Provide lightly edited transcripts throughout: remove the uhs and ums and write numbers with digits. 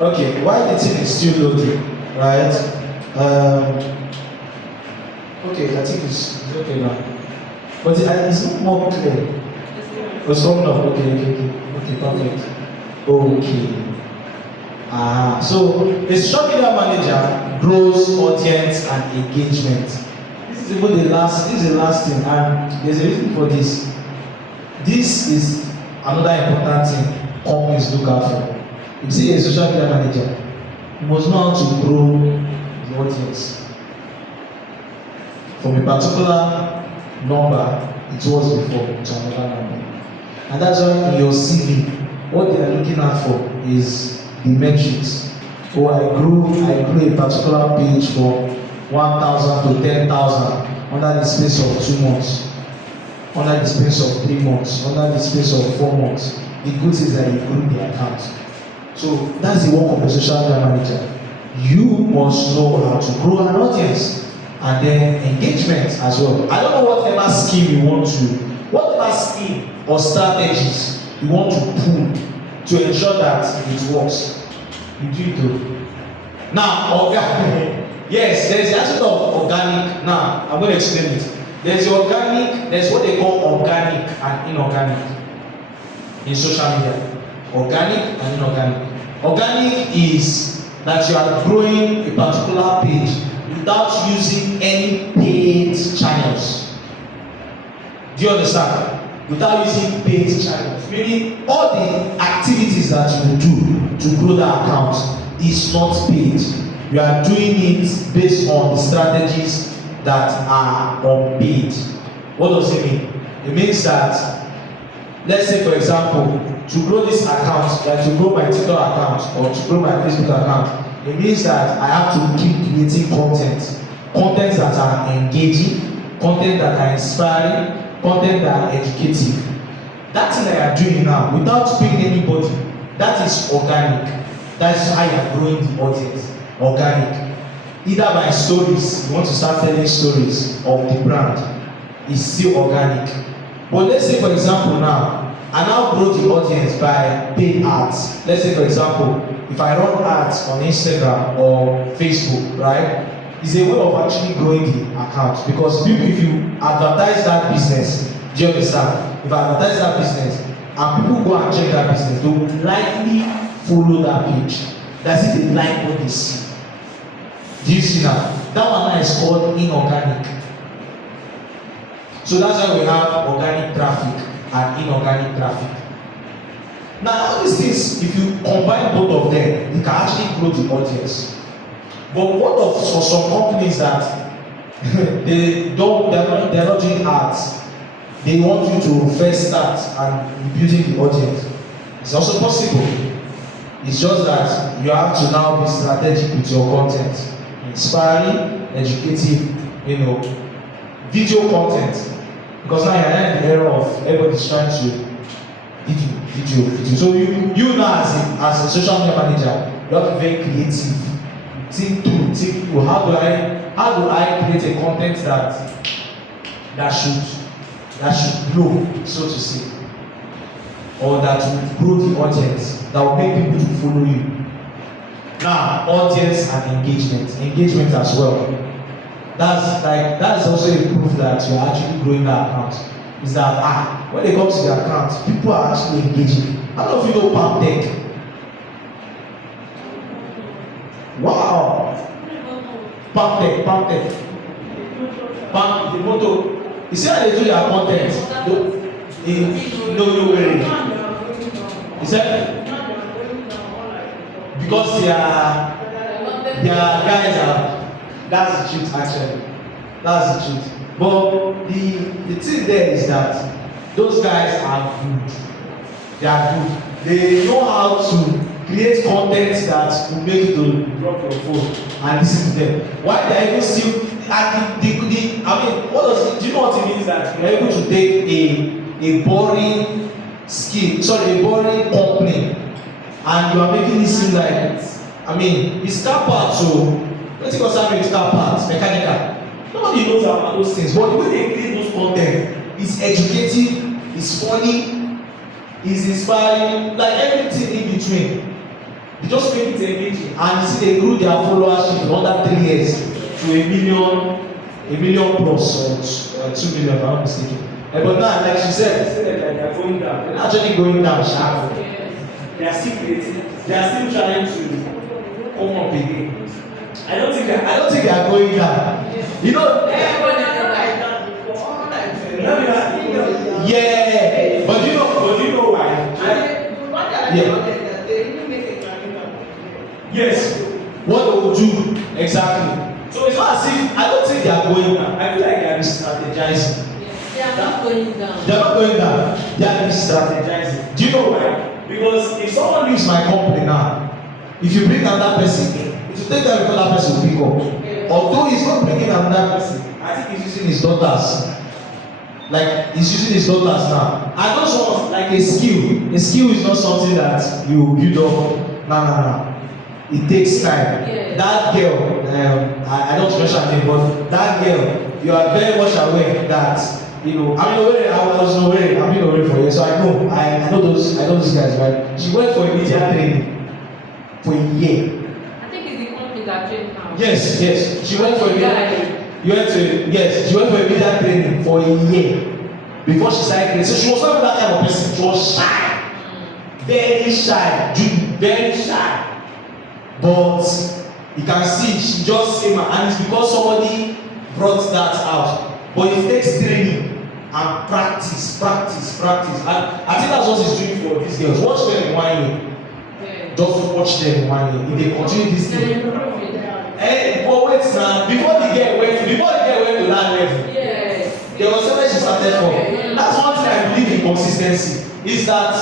Okay, while the thing is still loading, right? Okay, I think it's okay now. But it's not more clear. It's coming up. Okay, perfect. Okay. So a social media manager grows audience and engagement. This is even the last. This is the last thing, and there's a reason for this. This is another important thing companies look out for. If you see a social media manager, you must know how to grow the audience from a particular number it was before to another number. And that's why in your CV, what they are looking out for is the metrics. Oh, I grew a particular page from 1,000 to 10,000 under the space of 2 months, under the space of 3 months, under the space of 4 months. The good is that you grew the account. So that's the work of a social media manager. You must know how to grow an audience and then engagement as well. I don't know whatever skill you want to, whatever skill or strategies you want to pull to ensure that it works. You do it though. Now, organic. Yes, there's the aspect of organic. Now, I'm going to explain it. There's the organic, there's what they call organic and inorganic in social media. Organic and inorganic. Organic is that you are growing a particular page without using any paid channels. Do you understand? Without using paid channels. Meaning all the activities that you do to grow that account is not paid. You are doing it based on the strategies that are unpaid. What does it mean? It means that, let's say for example, to grow this account, like to grow my TikTok account or to grow my Facebook account, it means that I have to keep creating content that are engaging, content that are inspiring, content that are educative. That thing that you are doing now without paying anybody, that is organic. That is how you are growing the audience. Organic. Either by stories, you want to start telling stories of the brand, it's still organic. But let's say for example now, I now grow the audience by paid ads. Let's say for example, if I run ads on Instagram or Facebook, right? It's a way of actually growing the account because people, if you advertise that business, do you understand? If I advertise that business and people go and check that business, they will likely follow that page. That's if they like what they see. Do you see now? That one now is called inorganic. So that's why we have organic traffic and inorganic traffic. Now all these things, if you combine both of them, you can actually grow the audience. But what of for some companies that they're not doing ads, they want you to first start and building the audience. It's also possible. It's just that you have to now be strategic with your content, inspiring, educative, video content. Because now you're in the era of everybody's trying to video. So you now as a social media manager, you have to be very creative. Think through how do I create a content that should grow, so to say, or that will grow the audience, that will make people to follow you. Now, audience and engagement as well. That's also a proof that you are actually growing the account. Is that when they come to the account, people are actually engaging. I don't know if you know Palm Tech. Wow! Palm Tech. The motto. You see how they do their content? No way. You said because their guys are. That's the truth, actually. That's the truth. But the thing there is that those guys are good. They are good. They know how to create content that will make you to drop your phone and listen to them. Why they are even still at do you know what it means that you are able to take a boring company and you are making it seem like it's car parts, so let's take us with car parts, mechanical. Nobody knows about those things, but the way they create those content is educative, is funny, is inspiring, like everything in between. They just make it engaging, and you see they grew their followership in under 3 years to a million plus or 2 million, if I'm not mistaken. But now, like she said that they are going down. They're not actually going down sharp. They are still creating. They are still trying to come up again. I don't think they are going down. You know. Yeah, but you know why? Yeah. Yes, what they will do exactly. So it's not as if I don't think they are going down. I feel like they are strategizing. They are not going down. They are not going down. They are strategizing. Do you know why? Because if someone leaves my company now, if you bring another person in, it will take time before that person will pick up. Yeah. Although he's not bringing another person, I think he's using his daughters. Like he's using his daughters now. I just want like a skill. A skill is not something that you build up. No. It takes time. Yeah. That girl, I don't mention her name, but that girl, you are very much aware that I was nowhere. I've been away for years, so I know those guys, right? She went for a media training for a year. I think it's the company that trained now. Yes. She went for a media. She went for a media training for a year before she started training. So she was not that kind of person. She was shy, very shy, very shy. But you can see she just came out, and it's because somebody brought that out. But it takes training and practice. And I think that's what he's doing for these girls. Watch them in 1 year. Yeah. Just watch them in 1 year. If they continue this thing. But wait now, before the girl went to that level, Yes. there was something she started from. That's one thing I believe in consistency. Is that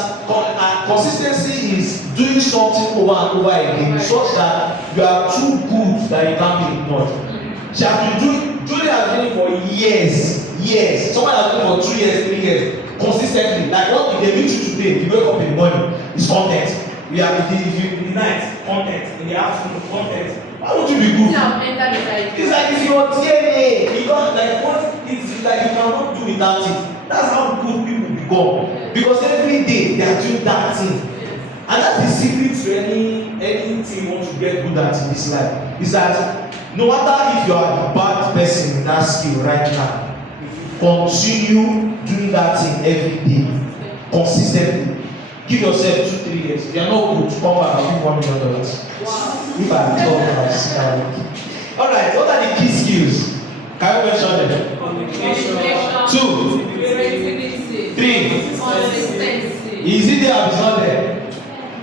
consistency is doing something over and over again, such that you are too good that you can't be ignored. She has been doing. Julie has been doing for years. Someone has been for 2 years, 3 years, consistently. Like what if they meet you today, you wake up in the morning, it's content. We are if you in the night, content. In the afternoon, content. Why would you be good? It's like it's your DNA. You don't like what it's like you cannot do without it. That's how good people become. Because every day they are doing that thing. And that's the secret to anything you want to get good at in this life. Is that no matter if you are a bad person in that skill right now, if you continue doing that thing every day, consistently, give yourself 2-3 years. If you are not good, come back and give $1 million. Wow. If I talk about alright, what are the key skills? Can you mention them? Communication. 2, Creativity. 3. Consistency. Is it there or is not there?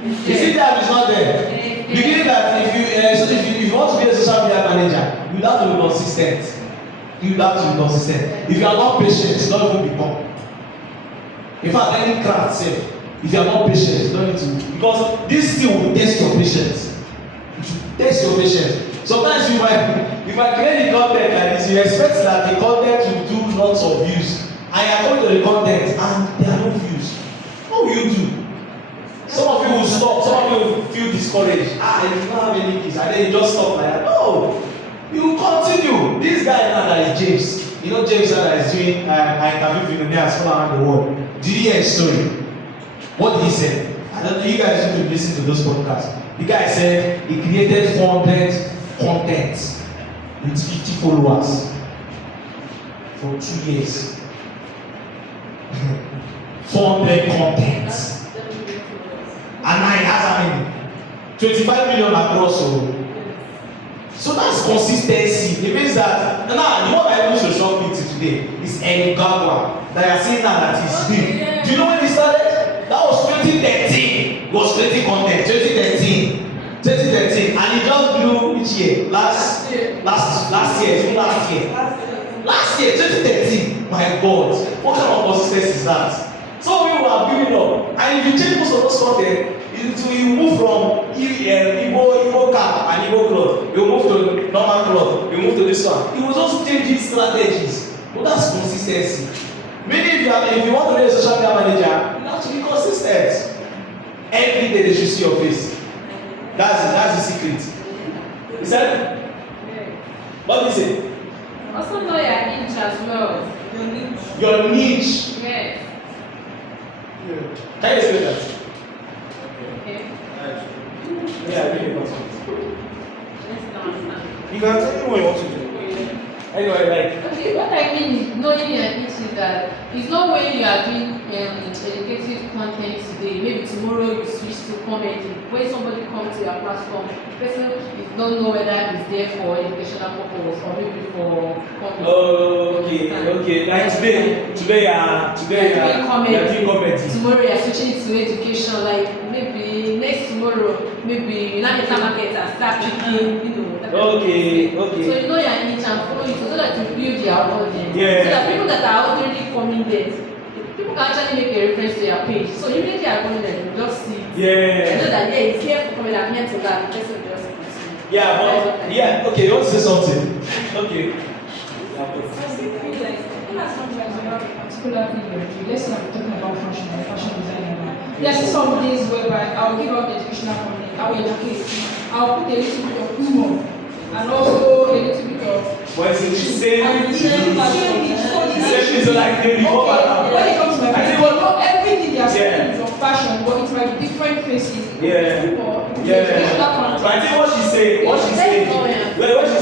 Is it there or is not there? Beginning that if you want to be a social media manager, you have to be consistent. If you are not patient, you don't even become. In fact, any craft self, if you are not patient, you don't need to, because this thing will test your patience. It will test your patience. Sometimes you might create the content like this, you expect that the content will do lots of views, and you are going to the content and there are no views. What will you do? Some of you will stop, some of you will feel discouraged. You don't have any kids, and then you just stop like that. No, you continue. This guy now that is James, you know James that is doing I interview millionaires all around the world. Did you hear his story? What did he say? I don't know, you guys need to listen to those podcasts. The guy said he created 400 content with 50 followers for 2 years. 400 content. And now he has how many? 25 million across. So that's consistency. It means that now you know what I use to shock me today is Eric Gagwa that you are seeing now that he's big. Do you know when he started? That was 2013. He was creating content. 2013. And he just blew which year? Last year, Last year, 2013. My God, what kind of consistency is that? So people are building up, and if you change most of those content, it will move from Igbo cap and Igbo cloth. You move to normal cloth. You move to this one. It will just change strategies. But that's consistency. Maybe if you want to be a social media manager, you have to be consistent. Every day they should see your face. That's the secret. You said? What do you say? Also know your niche as well. Your niche. Yes. Can you explain that? Okay. You can tell me what you want to do. Anyway, like. Okay, what I mean is knowing your niche is that it's not when you are doing educative content today, maybe tomorrow you switch to comedy. When somebody comes to your platform, the person is don't know whether it's there for educational purpose or maybe for comedy. Oh, okay. Like today you're doing comedy. Tomorrow you're switching to education, like maybe next tomorrow, maybe you now enter market and start picking, you know. that kind of Okay. thing. So you know your niche and follow it so that you build your audience. Yeah. So that people that are already coming there, people can actually make a reference to your page. So immediately you are coming there, you just see it. Yeah. You know that it's here for coming, I'm here to learn. The person will just continue. Yeah, but yeah. Okay, you want to say something? Okay. Particular video, let's say I'm talking about fashion or fashion design. There's some days whereby I'll give out the educational content, I will educate, I'll put a little bit of humor and also a little bit of Well, it's the same. and the same fashion. So like they revolve around. When it comes to my I think video, not everything they are saying Yeah. is on fashion, but it might be different faces. Yeah. Humor, Yeah. educational content. But I think what she's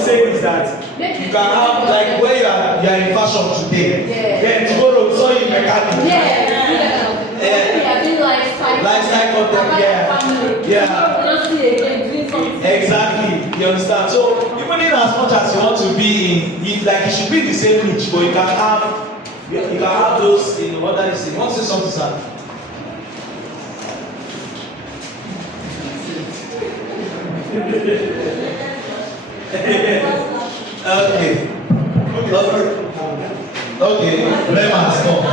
saying is that you can have Like where you are in fashion today, Yeah. then tomorrow we saw you in mechanic. Yeah, doing lifestyle. Lifestyle content, yeah. Family. Yeah. You don't see again doing something. Exactly, you understand? So even in as much as you want to be in, like it should be the same niche, but you can have those in other things. You want to say something, sir? Okay. Okay. Rema has come.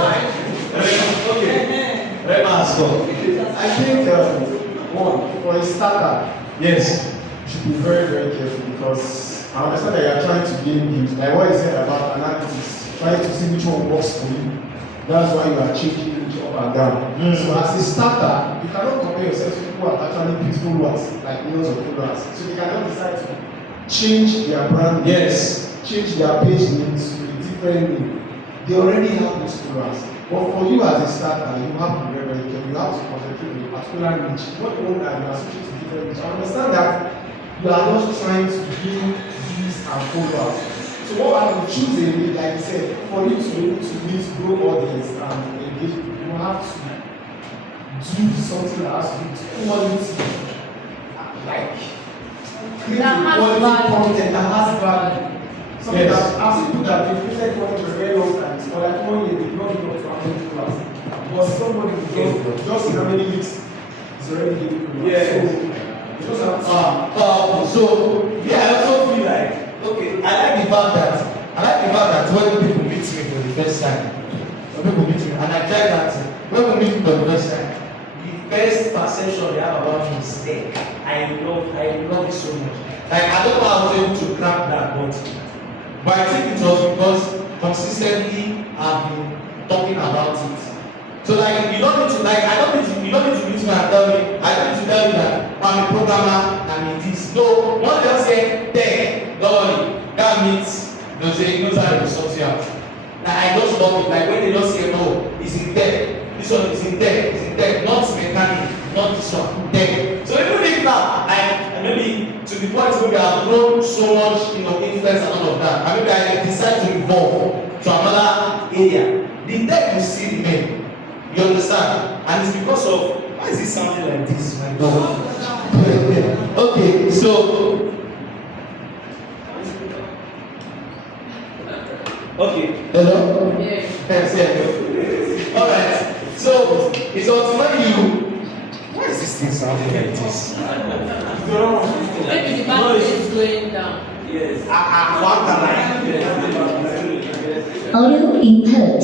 Okay. Rema has come. I think one for a starter, Yes. you should be very, very careful because I understand that you are trying to gain views. Like what you said about analytics, trying to see which one works for you. That's why you are changing each up and down. So as a starter, you cannot compare yourself to people who are actually big followers, like millions of followers. So they cannot decide to change their brand, Yes. change their page names to a different name. They already have those followers. But for you as a starter, you have to be very, very careful. You have to concentrate on a particular niche. Not the one that you are switching to different niche. I understand that you are not trying to gain views and followers. So what I will choose a niche, like you said, for you to be able to meet, grow audience and engage, you have to do something that has to do with quality. Like create That a has quality value. content that has value. Something Yes. that I've seen people that they've created content for a very long time, for like 1 year, they've not been up to 100 followers. But somebody just in how many weeks is already getting followers. Yeah. So you just have to So yeah, I also feel like okay. I like the fact that when people meet me for the first time, when people meet me, and I tell that when we meet for the first time, the first perception they have about me is tech. I love it so much. Like I don't know how I was able to crack that, but I think it was because consistently I've been talking about it. So like you don't need to you don't need to use me and tell me. I don't need to tell you that I'm a programmer and it is. No, once they just say tech, don't worry, that means they'll say you know how to sort you out. Like I just love it. Like when they just say no, it's in tech. This one is in tech, not mechanic, not this one, tech. So even if now I maybe to the point where I have grown so much, influence and all of that, and maybe I decide to evolve to another area, the tech will still remain. You understand? And it's because of why is it sounding like this, my God? Okay, so Okay. hello? Yeah. Yes. Alright. So it's when you why is this thing sounding like this? Maybe the battery is going down. Yes. Audio input.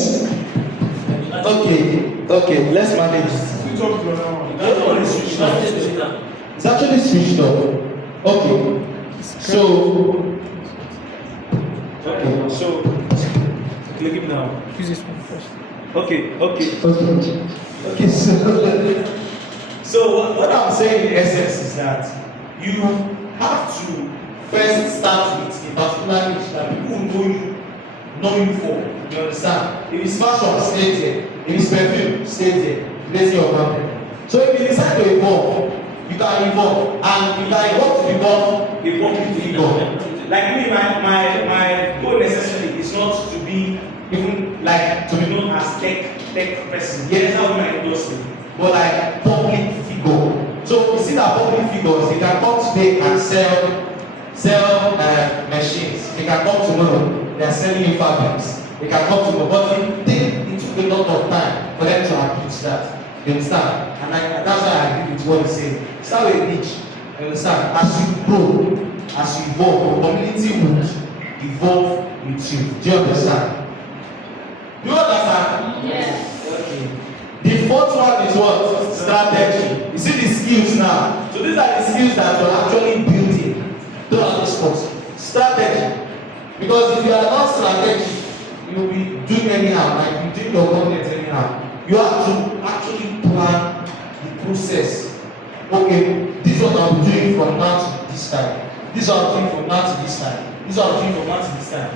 Okay, let's manage it. It's actually switched off. Okay. So Click it now. Use this one first. Okay. Okay, so what I'm saying in essence is that you have to first start with a particular niche that people know you for. You understand? If it's fashion, stay there. If it's perfume, stay there. Place your company. So if you decide to evolve, you can evolve, and you can evolve to become a public figure. like me, my goal necessarily is not to be even like to be known as tech person. Yes, that's not my industry, but like public figure. So you see that public figures, they can come today and sell machines. They can come tomorrow, they are selling you fabrics. They can come tomorrow, but it took a lot of time for them to abuse that. You understand? And that's why I agree with what you say. Start with niche. You understand? As you grow, as you evolve, the community will evolve with you. Do you understand? Do you understand? Yes. Okay. The fourth one is what? Strategy. You see the skills now. So these are the skills that you're actually building throughout this course. Strategy. Because if you are not strategic, you will be doing anyhow, like you doing your content anyhow. You have to actually plan the process. Okay, this is what I'm doing from now to this time. This is what I'm doing from now to this time. This is what I'm doing from now to this time.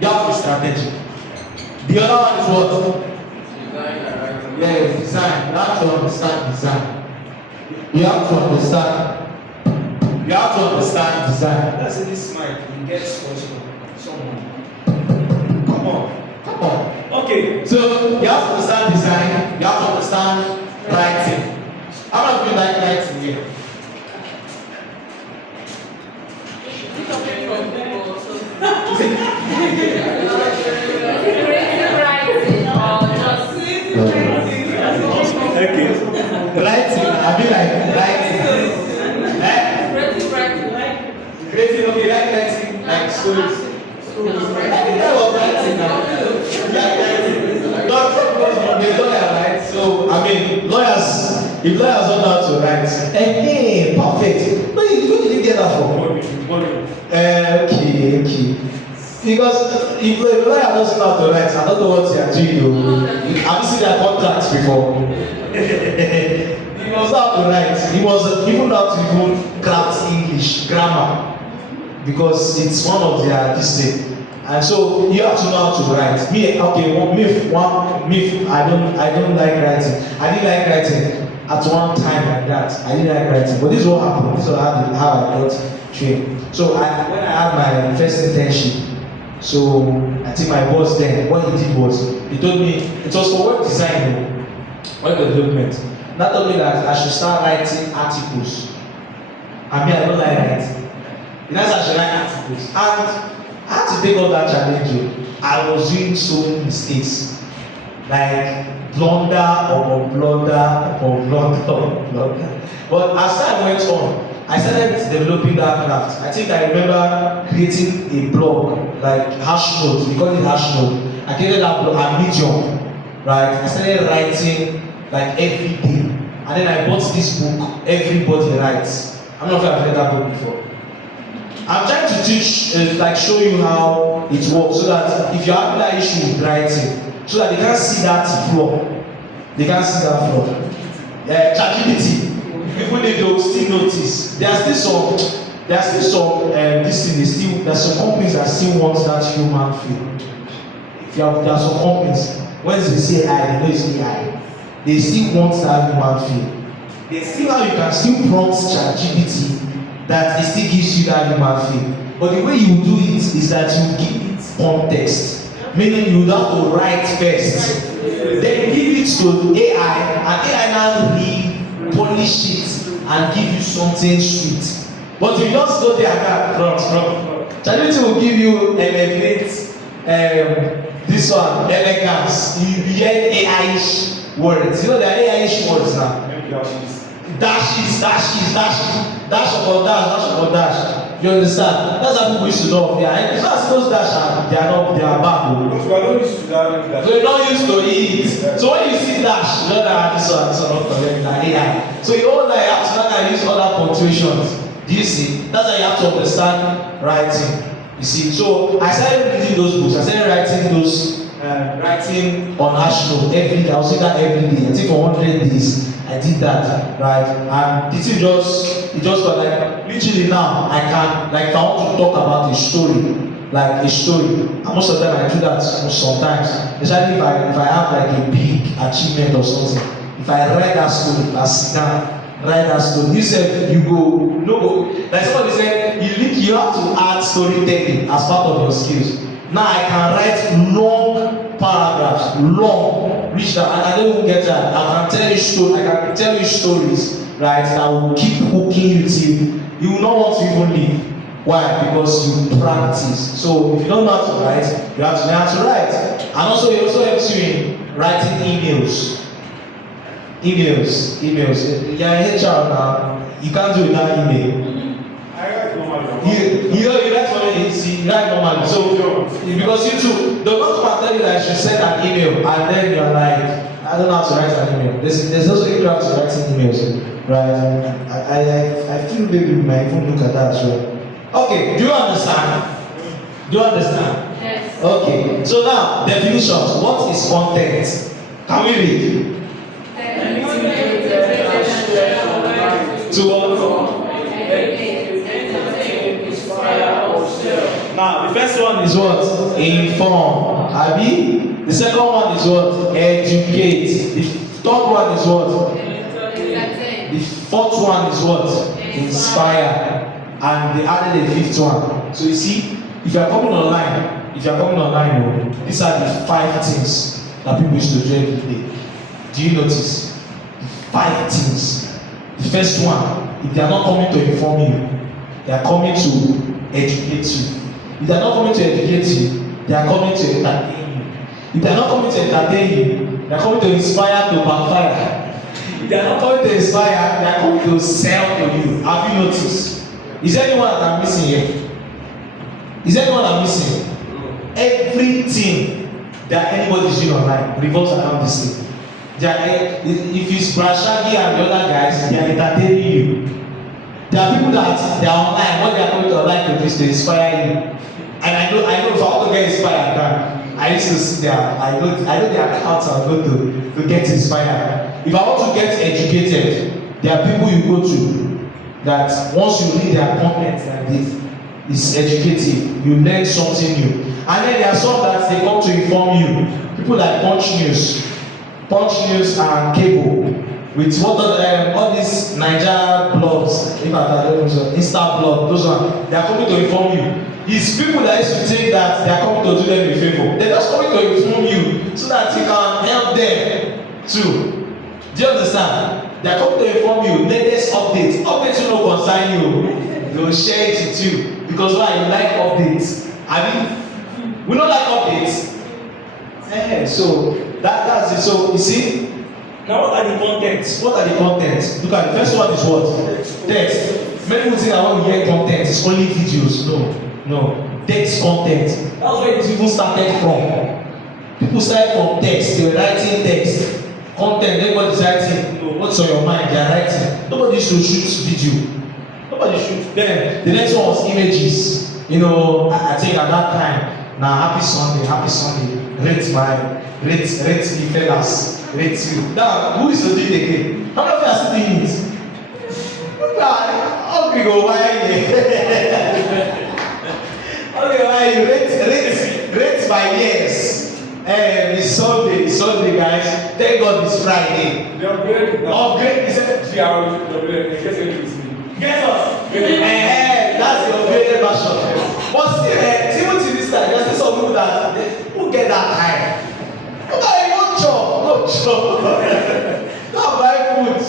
You have to be strategic. The other one is what? Yes, design. You have to understand design. You have to understand. You have to understand design. That's in this mic. You get sponsored. Someone. Come on. Okay, so you have to understand design. You have to understand writing. How many of you like writing here? This coming from people, so. Okay. Writing. I feel like writing. Creating. Okay, like writing, like stories. Like the type of writing now. Yeah, writing. Not because they lawyer, right? So I mean, lawyers. If lawyers don't know how to write, hey, perfect. Where did you get that from? Okay. Because if a lawyer doesn't know how to write, I don't know what they are doing. Have you seen their contracts before? He was know how to write. He was even know how to even craft English grammar because it's one of their this thing. And so you have to know how to write. Me, I don't like writing. I didn't like writing at one time like that. I didn't like writing, but this is what happened. This is how I got trained. So when I had my first internship. So I think my boss then, what he did was, he told me, it was for web design, web development. That told me that I should start writing articles. I mean, I don't like writing. He said I should write articles. And I had to take up that challenge. I was doing so many mistakes. Like blunder upon blunder upon blunder. But as time went on, I started developing that craft. I think I remember creating a blog, like Hashnote. We call it Hashnote. I created that blog at Medium, right? I started writing like every day. And then I bought this book, Everybody Writes. I don't know if I've read that book before. I'm trying to teach, like show you how it works so that if you're having that issue with writing, so that they can't see that flaw. They can't see that flaw. ChatGPT. People they will still notice. There's some this thing there's some companies that still want that human feel. There are some companies when they say AI, they know it's AI. They still want that human feel. They still how you can still prompt ChatGPT that it still gives you that human feel. But the way you do it is that you give it context. Meaning you have to write first. Then give it to AI and AI now polish it and give you something sweet. But if you just go there and ChatGPT will give you elevate this one, elegance. You hear AI-ish words. You know there are AI-ish words now. Dashes, dash upon dash. You understand? That's how people used to know. It's not those dash they are bad. Because we are not used to that. We're not used to it. So when you see dash, you know that this one not correct, like AI. So you all like have to learn and use other punctuations. Do you see? That's why you have to understand writing. You see? So I started reading those books. I started writing those writing on Hashnote every day. I was doing that every day. I think for 100 days I did that, right? And it just got like literally now I can like if I want to talk about a story. Like a story, and most of the time I do that sometimes, especially if I have like a big achievement or something. If I write that story, if I sit down, write that story, you said you go, no, like somebody said, you have to add storytelling as part of your skills. Now I can write long paragraphs, long, reach that, and I don't even get that. I can tell you stories, right, that will keep hooking you till you will not want to even leave. Why? Because you practice. So if you don't know how to write, you have to learn how to write. And also it also helps you in writing emails. Emails. You're in HR now. You can't do it without email. I write normally. You write normally. You write normally. So because you too, the not come and tell you that you should send an email, and then you're like, I don't know how to write an email. There's also you have to write emails, right? I feel maybe we might even look at that as well. Okay, do you understand? Yes. Okay, so now definitions. What is content? Can we read? To what? Now the first one is what? Inform. Abi? The second one is what? Educate. The third one is what? The fourth one is what? Inspire. And they added a fifth one. So you see, if you are coming online, these are the 5 things that people used to do every day. Do you notice? The 5 things. The first one, if they are not coming to inform you, they are coming to educate you. If they are not coming to educate you, they are coming to entertain you. If they are not coming to entertain you, they are coming to inspire to backfire. If they are not coming to inspire, they are coming to sell to you. Have you noticed? Is there anyone that I'm missing here? Is there anyone I'm missing? Everything that anybody is doing online revolves around this thing. If it's Brashagi and the other guys, they are entertaining you. There are people that they are online, what they are coming to online to do is to inspire you. And I know if I want to get inspired now, I used to see their, I know their accounts are going to get inspired. If I want to get educated, there are people you go to that once you read their content like this, it's educative, you learn something new. And then there are some that they come to inform you. People like Punch News and Cable, with all these Niger blogs, if I don't know, Insta blog, those ones, they are coming to inform you. It's people that used to think that they are coming to do them a favor. They're just coming to inform you so that you can help them too. Do you understand? They are coming to inform you. Latest updates. Updates will not concern you. They will share it with you. Because why? You like updates. I mean, we don't like updates. So that's it. So you see, now what are the contents? Look at the first one is what? Text. Many people think that when we hear content, it's only videos. No. Text content. That's where it even started from. People started from text. They were writing text. Content, everybody's writing, what's on your mind, they're writing. Nobody should shoot video. Nobody should. Then the next one was images. I think at that time, now happy Sunday, rate me fellas, rate you. Now, who is to do it again? How many of you are still doing it? Okay, go why? Okay, why? Rate my years. It's Sunday, guys. Thank God it's Friday. They upgraded now. Upgrade is Guess what? That's the upgraded version. But still, even to this time, there's still some people that who get that time. Okay, no job. Not buy food.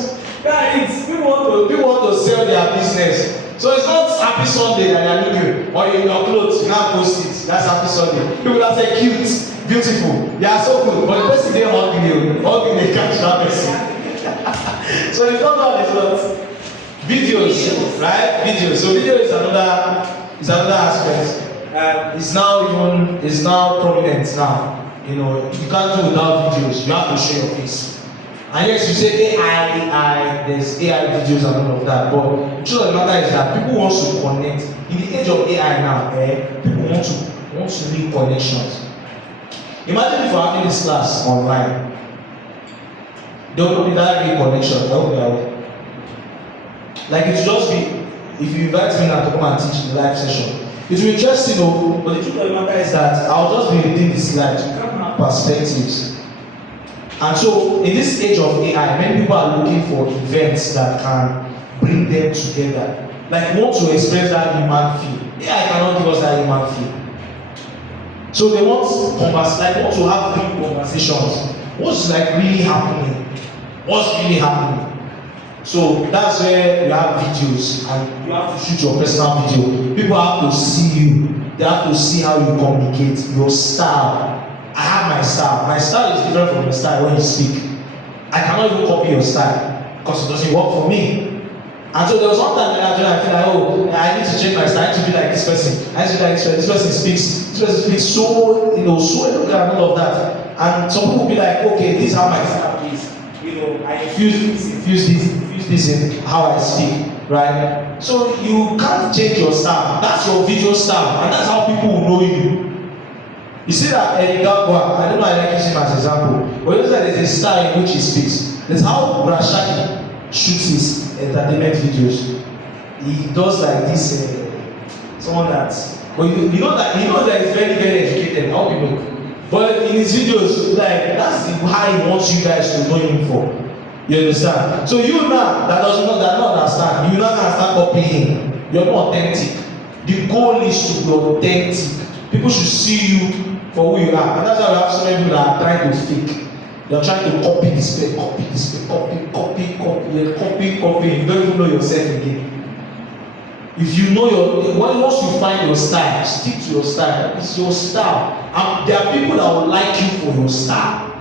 Guys, people want to sell their business. So it's not happy Sunday that they are looking, or in your clothes, you now post it. That's happy Sunday. People that say cute. Beautiful, they are so good, but the person dey hungry, they catch that person. So the third one is what? Videos, right? Videos. So video is another aspect. It's now prominent now. You can't do without videos. You have to show your face. And yes, you say AI, there's AI videos and all of that. But the truth of the matter is that people want to connect. In the age of AI now, people want to make connections. Imagine if we're having this class online. There will not be that real connection. That will be our. Like it will just be, if you invite me now to come and teach the live session, it will be interesting, but the truth of the matter is that I'll just be reading the slides. You can't have perspectives. And so, in this age of AI, many people are looking for events that can bring them together. like want to experience that human feel. AI cannot give us that human feel. So they want want to have real conversations. What's like really happening? What's really happening? So that's where you have videos and you have to shoot your personal video. People have to see you. They have to see how you communicate, your style. I have my style. My style is different from your style when you speak. I cannot even copy your style because it doesn't work for me. And so there was one time I feel like, oh, I need to change my style. I need to be like this person. I need to be like this person. This person speaks so, so eloquent and all of that. And some people will be like, okay, this is how my style is. I infuse this in how I speak, right? So you can't change your style. That's your video style, and that's how people will know you. You see that Eddie Gagwa, I don't know, I like using him as an example, but you know that there's a style in which he speaks. That's how Brashaki shoots his entertainment videos. He does like this, someone that, but you know that he's very, very educated. How do you know? But in his videos, like that's how he wants you guys to know him for. You understand? So you now that not understand, you now start copying. You're not authentic. The goal is to be authentic. People should see you for who you are, and that's why we have so many people that are trying to fake. You're trying to copy this way, copy. You don't even know yourself again. If you know once you find your style, stick to your style. It's your style. And there are people that will like you for your style.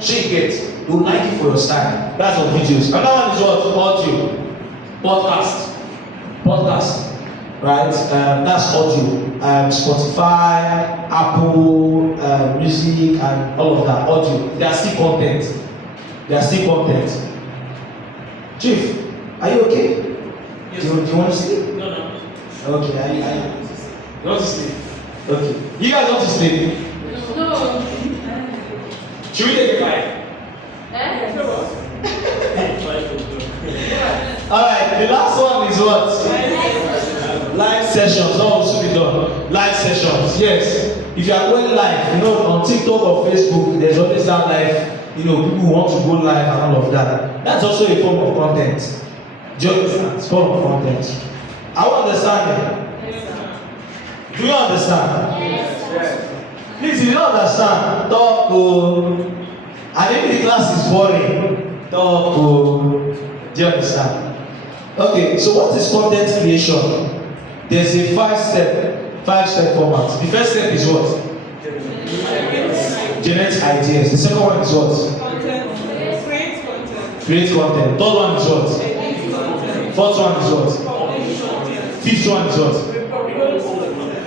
Shake it. They will like you for your style. That's what videos. Another one is what? Audio. Podcast. Right? That's audio. Spotify, Apple, Music, and all of that. Audio. They are still content. Chief, are you okay? Yes. Do you want to sleep? No. Okay, you want to sleep? Okay. You guys want to sleep? No. Should we take a 5? Alright, the last one is what? Live sessions. That will soon be done. Live sessions, yes. If you are going live, on TikTok or Facebook, there's always that live, people who want to go live and all of that. That's also a form of content. Do you understand? It's form of content. Are you understanding? Do you understand? Yes. Please, if you don't understand, talk to. And if the class is boring, talk to. Do you understand? Okay, so what is content creation? There's a five-step format. The first step is what? Generate ideas. The second one is what? Create content. Third one is what? Fourth one is what? Fifth one is what?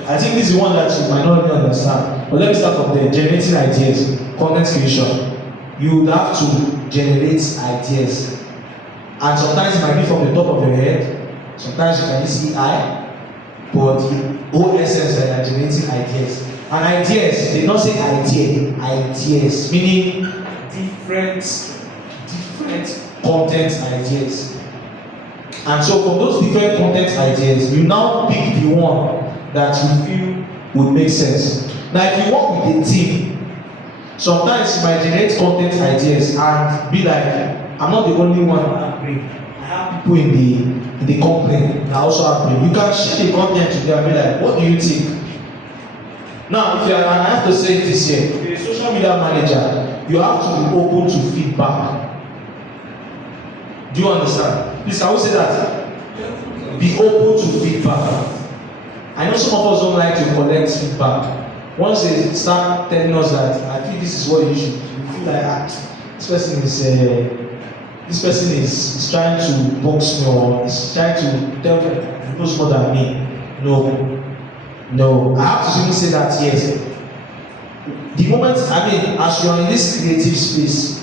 I think this is the one that you might not really understand. But let me start from there. Generating ideas. Content creation. You would have to generate ideas. And sometimes it might be from the top of your head. Sometimes you can see eye. But the whole essence that are generating ideas. And ideas, they don't say idea. Ideas. Meaning different content ideas. And so from those different content ideas, you now pick the one that you feel would make sense. Now if you work with a team, sometimes you might generate content ideas and be like, I'm not the only one that agree. I have people in the company that also agree. You can share the content together and be like, what do you think? Now if you are, and I have to say this here, if you're a social media manager, you have to be open to feedback. Do you understand? Please, I will say that. Be open to feedback. I know some of us don't like to collect feedback. Once they start telling us that I feel this is what you should do, you feel like this person is trying to box me or is trying to tell me he knows more than me. No. I have to simply say that yes. The moment as you are in this creative space,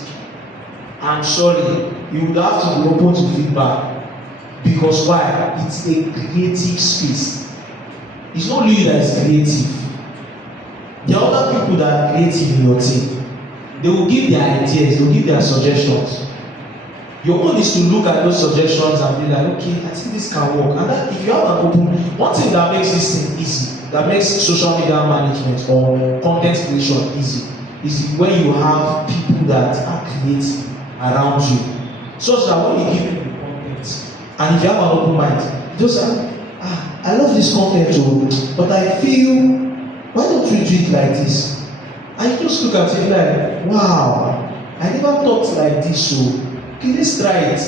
I'm sorry, you would have to be open to feedback. Because why? It's a creative space. It's not you that is creative. There are other people that are creative in your team. They will give their ideas, they will give their suggestions. Your own is to look at those suggestions and be like, okay, I think this can work. And that, if you have an open, one thing that makes this thing easy, that makes social media management or content creation easy, is when you have people that are creative around you. Such that when you give them the content, and if you have an open mind, just I love this content too, but I feel, why don't we do it like this? And you just look at it like, wow, I never thought like this, so okay, let's try it.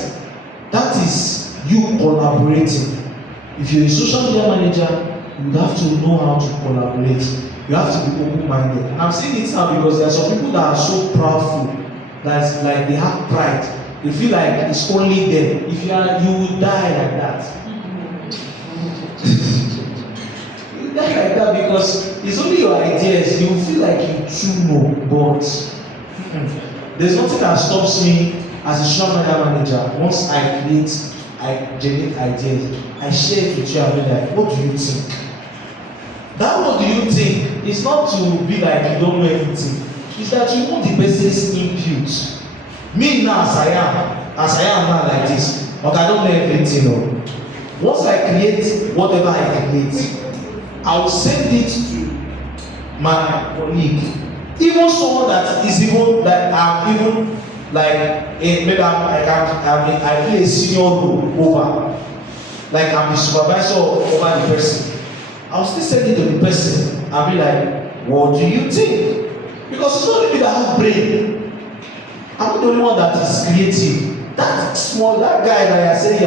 That is you collaborating. If you're a social media manager, you have to know how to collaborate. You have to be open-minded. And I'm saying it now because there are some people that are so proudful, that's like they have pride. They feel like it's only them. If you will die like that. You die like that because it's only your ideas. You feel like you too know, but there's nothing that stops me as a social media manager. Once I generate ideas, I share it with you and be like, what do you think? That what do you think is not to be like you don't know anything. It's that you want the person's input. Me now as I am now like this, but I don't know everything. No. Once I create whatever I create, I will send it to my colleague. Even someone that is even that I'm even like maybe I play a senior role over, like I'm the supervisor over the person. I'll still send it to the person and be like, what do you think? Because it's not only me that have brain. I'm not the only one that is creative. That guy that you're saying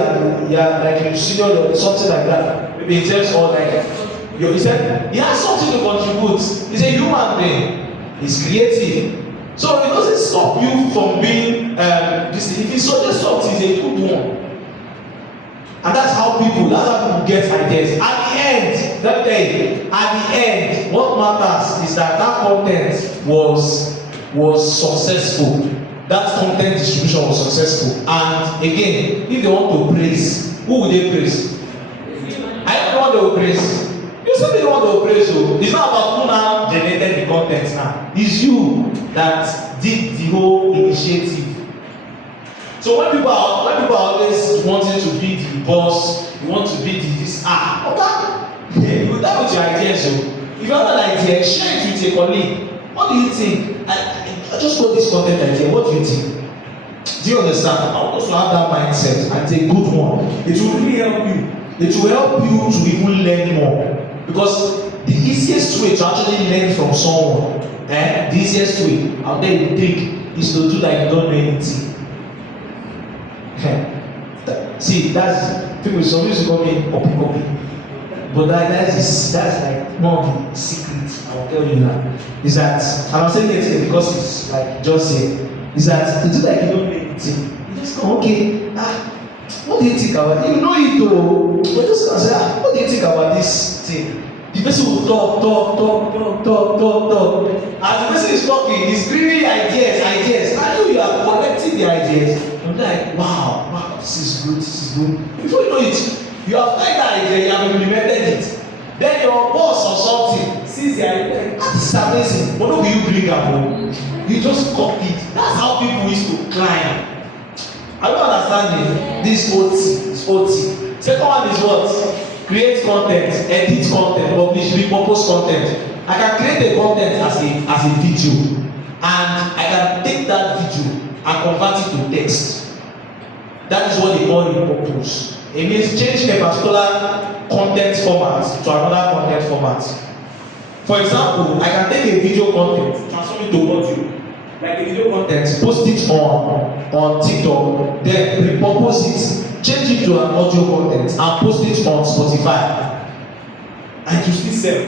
you're like a senior or something like that, maybe in terms of like he said he has something to contribute. He's a human being. He's creative. So it doesn't stop you from being this. If he suggests something, he's a good one. And that's how people get ideas. At the end, what matters is that content was successful. That content distribution was successful. And again, if they want to praise, who will they praise? I don't want to praise. You say they want to praise you. It's not about who now generated the content now. It's you that did the whole initiative. So when people are always wanting to be the boss, you want to be this, okay, you die with your ideas. So if you have an idea, share it with a colleague. What do you think? I just got this content idea. What do you think? Do you understand? I want us to have that mindset, and it's a good one. It will really help you. It will help you to even learn more, because the easiest way to actually learn from someone, the easiest way out there you think is to do like you don't know anything. See, that's people. Some people call me copy, but that's like one of the secrets I will tell you now. Is that, and I'm saying it here because it's like just say, is that to do like you don't know anything. You just go, okay, what do you think about it? You know it though, but just gonna say, what do you think about this thing? The person will talk. As the person is talking, he's bringing ideas. And you are collecting the ideas. I'm like, wow, this is good. Before you know it, you have tried that idea, you have implemented it. Then your boss or something sees the idea, this is amazing. But no, you bring up home. You just copy it. That's how people used to climb. I don't understand it. This OT. Second one is what? Create content, edit content, publish, repurpose content. I can create a content as a video, and I can take that video and convert it to text. That is what they call repurpose. It means changing a particular content format to another content format. For example, I can take a video content, transform it to audio, like a video content, post it on TikTok, then repurpose it, change it to an audio content, and post it on Spotify, and to still sell.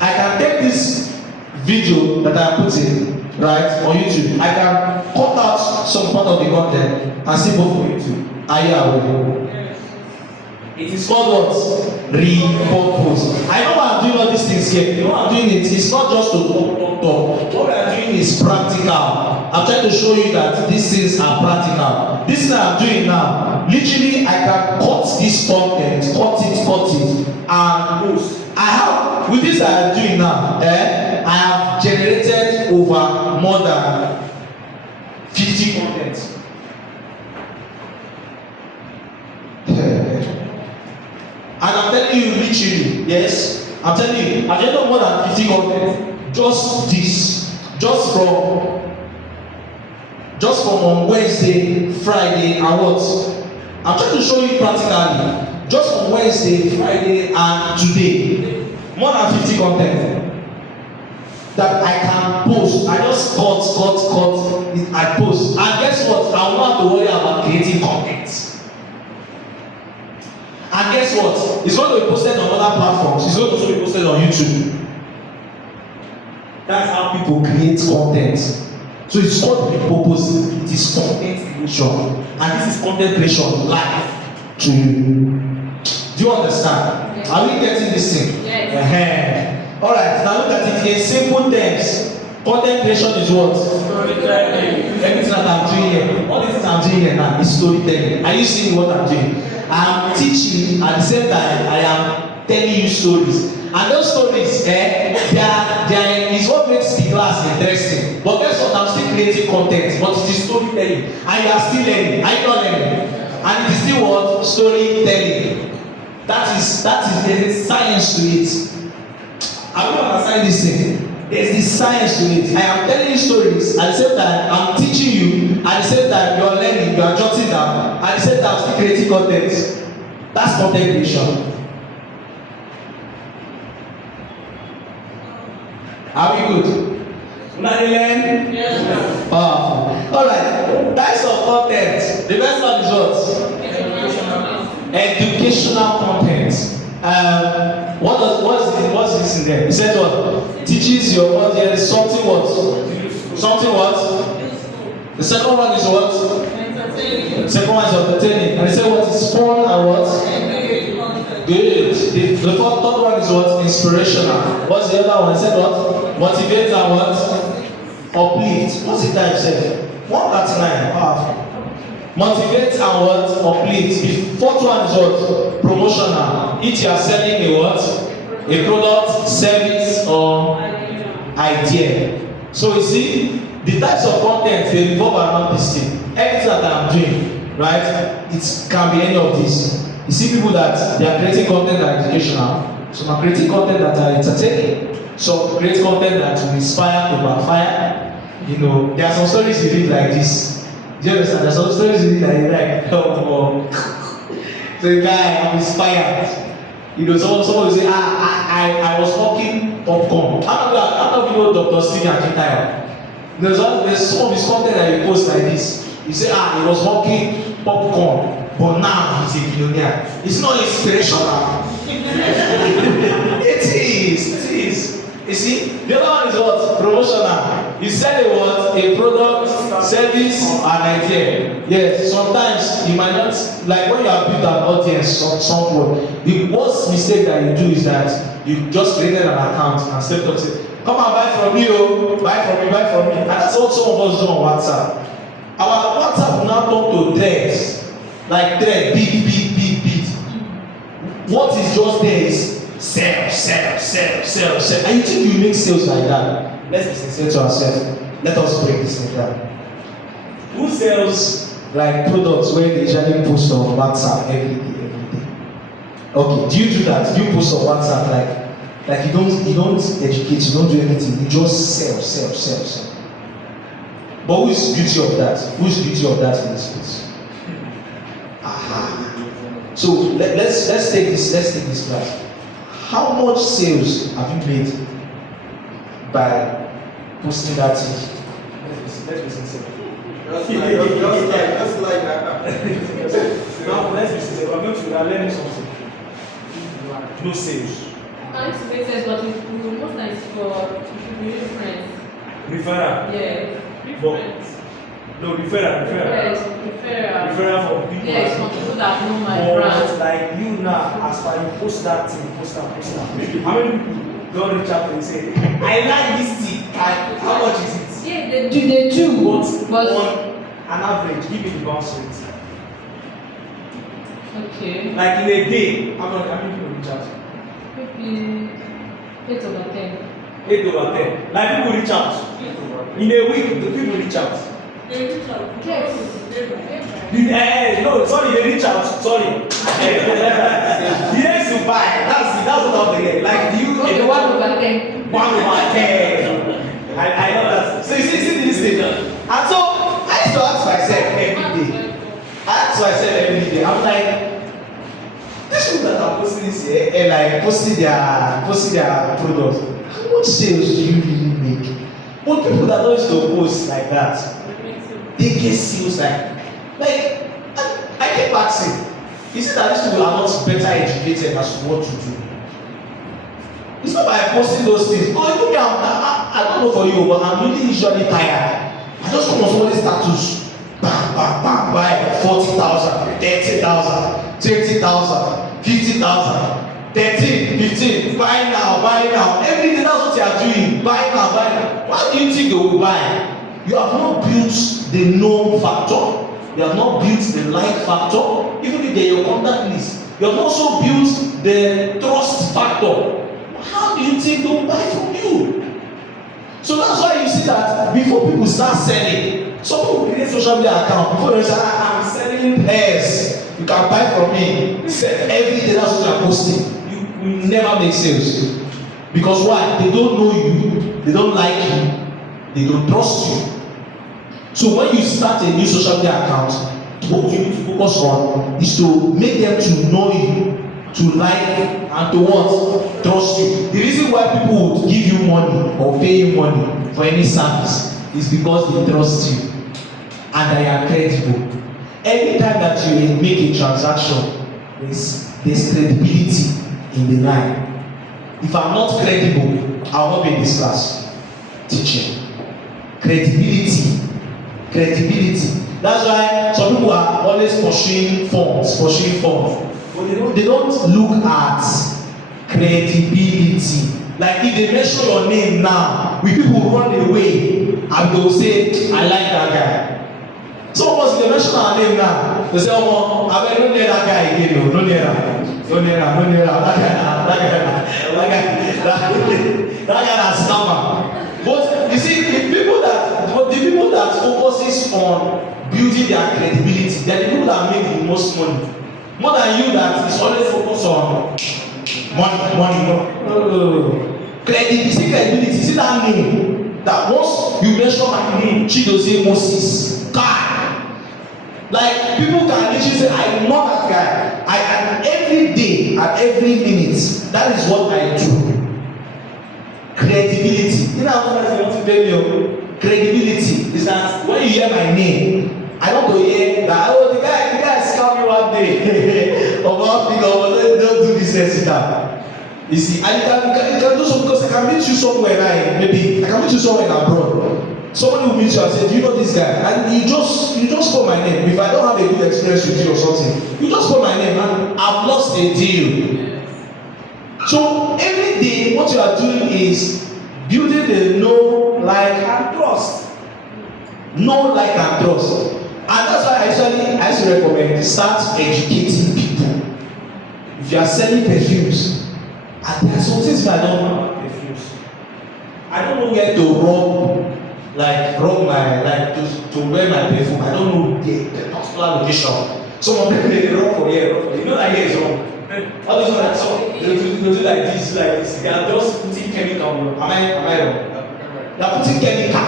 I can take this video that I put in right on YouTube. I can cut out some part of the content and still go for YouTube. Are you aware? It is called what? Repurpose. I know why I'm doing all these things here. You know I'm doing it. It's not just to talk. What we are doing is practical. I'm trying to show you that these things are practical. This thing I'm doing now, literally, I can cut this content, cut it, and post. With this I'm doing now, I have generated over more than 50 content. And I'm telling you, literally, yes, I'm telling you, I've generated more than 50 content. Just from on Wednesday, Friday, and what? I'm trying to show you practically. just on Wednesday, Friday, and today, more than 50 content that I can post. I just cut it, I post. And guess what? I will not have to worry about creating content. And guess what? It's going to be posted on other platforms. It's going to also be posted on YouTube. That's how people create content. So it's called the purpose. It is content creation. And this is content creation live to you. Do you understand? Yes. Are we getting this thing? Yes. Alright, now look at it in simple terms. Content creation is what? Storytelling. Everything that I'm doing here, all the things I'm doing here now is storytelling. Are you seeing what I'm doing? I'm teaching at the same time I am telling you stories. And those stories, they are is what makes the class interesting. But guess what? I'm still creating content, but it is storytelling. And you are still learning. Are you not learning? And it is still what? Storytelling. That is there is science to it. I don't understand this thing. There's this science to it. I am telling you stories at the same time I'm teaching you. At the same time you are learning, you are jotting down. At the same time I'm still creating content. That's content creation. Are we good? Una dey learn? Yes. Powerful. Alright, types of content. The first one is what? Educational content. What's this in there? It said what? Teaches your audience something what? Something what? The second one is what? The second one is entertaining. And they say what is fun and what? Good. The third one is what? Inspirational. What's the other one? It said what? Motivate and what? Uplift. What's the time said? 139. Powerful. Motivate and what? Uplift. The fourth one is what? Promotional. If you are selling a what? A product, service, or idea. So you see, the types of content they revolve around this thing. Everything that I'm doing, right? It can be any of these. You see people that they are creating content that are educational. Some are creating content that are entertaining. Some create content that will inspire to backfire. You know, there are some stories you read like this. Do you understand? There are some stories you read like oh, so the guy, I'm inspired. You know, someone will say, I was hawking popcorn. How do you know Dr. Stephen Akitayo? There's some of his content that he posts like this. You say, he was hawking popcorn, but now he's a billionaire. It's not inspirational. It is. You see, the other one is what? Promotional. You sell a what? A product, service, an idea. Yes, sometimes you might not, like when you have built an audience somewhere, the worst mistake that you do is that you just created an account and stepped up and say, come and buy from me, oh, buy from me. And that's what some of us do on WhatsApp. Our WhatsApp will now turn to threads. Like thread, beat. What is just there is sell. And you think you make sales like that? Let's be sincere to ourselves. Let us break this thing down. Who sells like products where they usually post on WhatsApp every day? Okay, do you do that? Do you post on WhatsApp like you don't educate, you don't do anything, you just sell. But who is guilty of that? Who is guilty of that in this place? Aha. So let's take this class. How much sales have you made by posting that thing? Let's be sincere. Just like that. Now let's be sincere. We're going to learning something. No sales. And to make sense, but most times for friends. Referral. Yeah. But, no, referral. Yes, Referral from people. Yes, from people that know my But brand. like you now, as far you post that thing, post that. How many people don't reach out and say, I like this thing. How much is it? Yeah, they do. But on an average, give me the bounce rate. Okay. Like in a day, how many people reach out? Maybe 8 over 10. 8 over 10. Like people reach out. In a week, the people reach out. Yes. No, sorry, they reach out. Sorry. Yes, you buy. That's what I'm getting. Like you. Okay, 1 over 10. 1 over 10. I know that. So you see this thing. And so I used to ask myself every day. I'm like, this these people that are posting this here, like posting their products, how much sales do you really make? But people that don't used to post like that, they get sales like I keep asking, is it that these people are not better educated as to what to do? It's not by posting those things. Oh, even me, I don't know for you, but I'm really usually tired. I just come on somebody's status, bang, bang, bang, buy 40,000, 30,000, 20,000, 50,000, 13, 15, buy now. Every day that's what you are doing. Buy now. Why do you think they will buy? You have not built the known factor. You have not built the like factor. Even if they are your contact list, you have also built the trust factor. How do you think they will buy from you? So that's why you see that before people start selling, some people create social media account before they say, I'm selling pairs. You can buy from me. Sell every day. That's what you are posting. You will never make sales. Because why? They don't know you. They don't like you. They don't trust you. So when you start a new social media account, what you need to focus on is to make them to know you, to like and to what? Trust you. The reason why people would give you money or pay you money for any service is because they trust you and they are credible. Anytime that you make a transaction, there's credibility in the line. If I'm not credible, I will not be in this class teaching. Credibility. That's why some people are always pursuing forms. But they don't look at credibility. Like if they mention your name now, will people run away and they will say, I like that guy. Some of us, if they mention our name now, they say, oh, I don't need that guy again. No need that. That guy is scammer. But you see, the people that focuses on building their credibility, they are the people that make the most money. More than you that is always focused on money. No. Credibility. See that name? That once you mention my name, Chidozie Moses, guy. Like people can literally say, I know that guy. I every day and every minute, that is what I do. Credibility. You know how I want to tell you? Credibility is that when you hear my name, I don't go hear that, oh, the guy scam me one day. About don't do this, sit down. You see, and you can do so because I can meet you somewhere maybe I can meet you somewhere abroad. Somebody will meet you and say, do you know this guy? And you just call my name. If I don't have a good experience with you or something, you just call my name and I've lost a deal. So every day what you are doing is building the know, like and trust. Know, like and trust. And that's why I actually recommend start educating people. If you are selling perfumes, and there are some things I don't know about perfumes. I don't know where to rub my to wear my perfume. I don't know the particular location. Some of them they rub for here. You know that here is wrong. All these ones, so they do like this. They are just putting chemical. Am I wrong? They are putting chemical.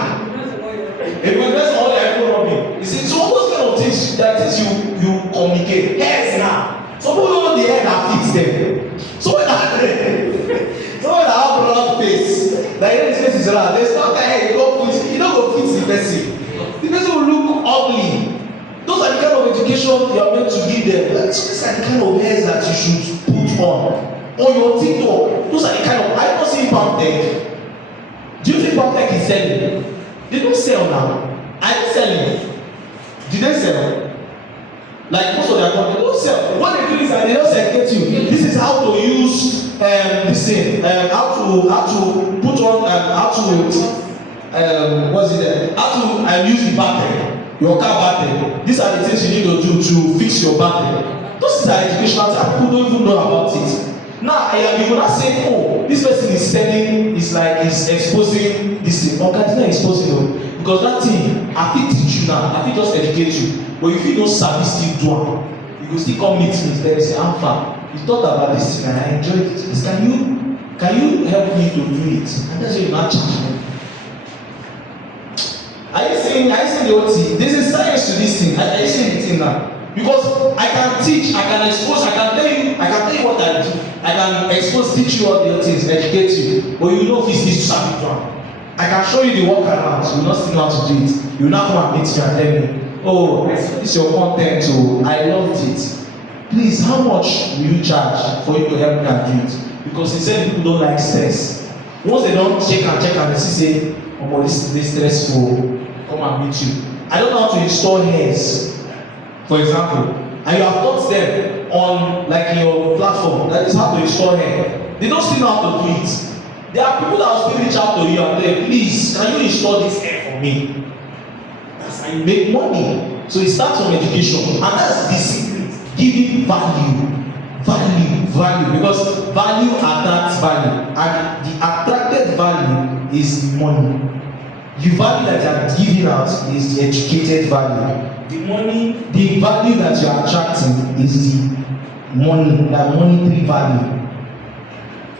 That's all they are rubbing. You see, so all those kind of things, there are things you communicate. Hairs now. Some people don't know the hair that fits them. Someone that have a round face, the hair face is round. There's not that hair you don't go fit the person. The person will look ugly. Those are the kind of education you are meant to give them. Like, so these are the kind of hairs that you should put on your TikTok. Those are the kind of. I don't see Palm Tech. Do you think Palm Tech is selling? They don't sell now. Are they selling? Did they sell? Like most of their company, they don't sell. What they do is that they just educate you. This is how to use this thing. How to put on what's it there? How to use the battery. Your car battery. These are the things you need to do to fix your battery. Those are educational things. People don't even know about it. Now, you will not say, oh, this person is selling, is exposing this thing. Okay, it's not exposing them. Because that thing, I fit teach you now, I fit just educate you. But if you don't service still do it, you go still come meet me there and say, I'm fine. You thought about this thing and I enjoyed it. Please, can you help me to do it? And that's why you not charge me. Are you saying the OT? There's a science to this thing. Are you saying the thing now? Because I can teach, I can expose, I can tell you what I do. I can expose, teach you all the things, educate you. But you know if it's this sabi do am. I can show you the workarounds, you will not still know how to do it. You will not come and meet me and tell me, oh, this is your content, so I loved it. Please, how much will you charge for you to help me and do it? Because he said people don't like stress. Once they don't check and they see say, oh, this is stressful, come and meet you. I don't know how to install hairs, for example, and you have taught them on like your platform that is how to install hair. They don't still know how to do it. There are people that will still reach out to you and say, please, can you install this hair for me? That's how you make money. So it starts from education, and that's the secret. Giving value. Because value attracts value, and the attracted value is the money. The value that you are giving out is the educated value. The value that you are attracting is the money, that monetary value.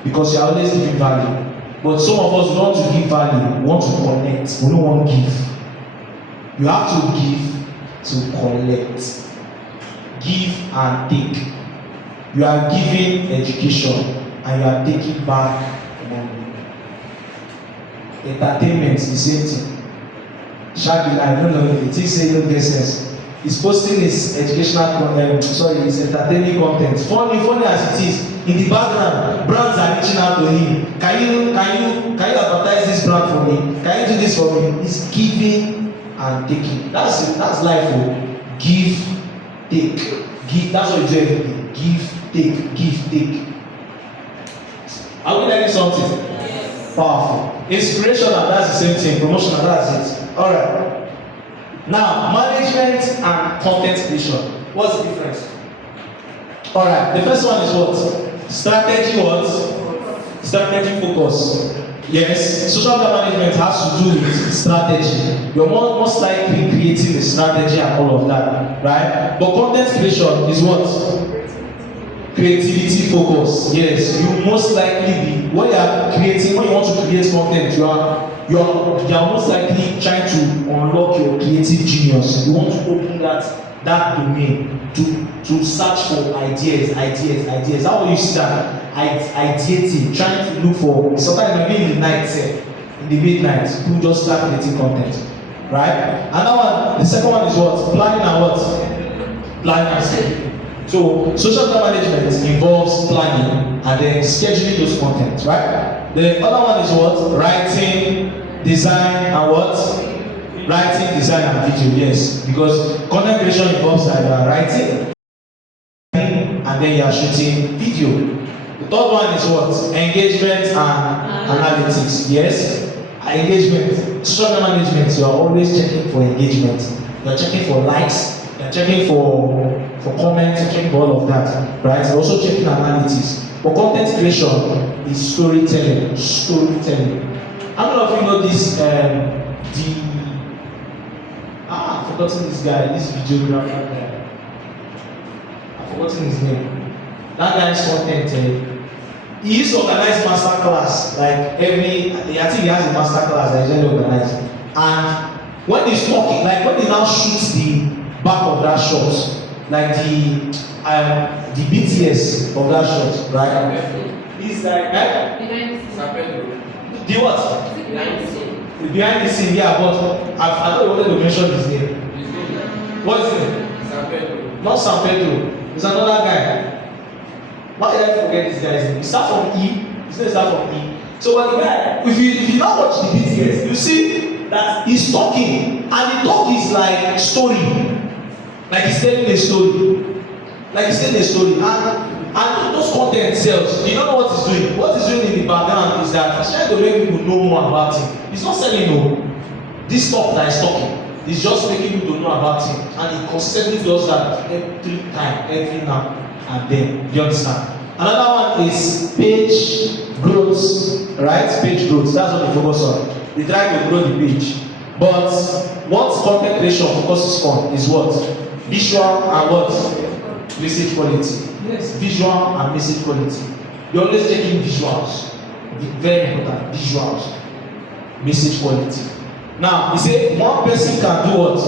Because you are always giving value. But some of us want to give value, we want to connect, we don't want to give. You have to give to collect. Give and take. You are giving education and you are taking back money. Entertainment is the same thing. Shaggy, I don't know if it is say you don't get sense. He's posting his educational his entertaining content. Funny as it is, in the background, brands are reaching out to him. Can you advertise this brand for me? Can you do this for me? He's giving and taking. That's it. That's life. Oh. Give, take. Give. That's what you do every day. Give, take. Are we learning something? Yes. Powerful. Inspirational, that's the same thing. Promotional, that's it. Alright. Now, management and content creation. What's the difference? Alright, the first one is what? Strategy what? Strategy focus. Yes, social media management has to do with strategy. You're most likely creating a strategy and all of that, right? But content creation is what? Creativity focus. Yes, you most likely be when you are creating, when you want to create content, you are most likely trying to unlock your creative genius. You want to open that domain to search for ideas. How will you see that? Ideating, trying to look for. Sometimes maybe in the night, in the midnight, people just start creating content, right? Another one, the second one is what? Planning and what? Planning and scheduling. So social media management involves planning and then scheduling those content, right? The other one is what? Writing, design, and what? Writing, design, and video. Yes, because content creation involves that you are writing and then you are shooting video. The third one is what? Engagement and analytics. Yes, engagement. Social media management, you are always checking for engagement. You are checking for likes. You're checking for comments, you're checking for all of that, right? You're also checking analytics. For content creation is storytelling. How many of you know this? I've forgotten this guy, this videographer guy. I've forgotten his name. That guy's content. He used to organize master class like I think he has a master class that he's usually organizing. And when he's talking, like when he now shoots the back of that shot, like the BTS of that shot, right? He's like, the what? Behind the scene, yeah, but I don't wanted to mention his name. What is his name? Not San Pedro. It's another guy. Why did I forget this guy's name? He starts from E. His name starts from E. So when the guy, if you now watch the BTS, you see that he's talking, and the talk is like story. Like he's telling a story. And those content sells. You don't know what he's doing. What he's doing in the background is that he's trying to make people know more about him. He's not selling no. This talk that he's talking, he's just making people to know about him. And he constantly does that every now and then. You understand? Another one is page growth. Right? Page growth. That's what they focus on. They try to grow the page. But what content creation focuses on is what? Visual and what? Message quality. Yes, visual and message quality. You're always checking visuals. Very important. Visuals. Message quality. Now, you say one person can do what?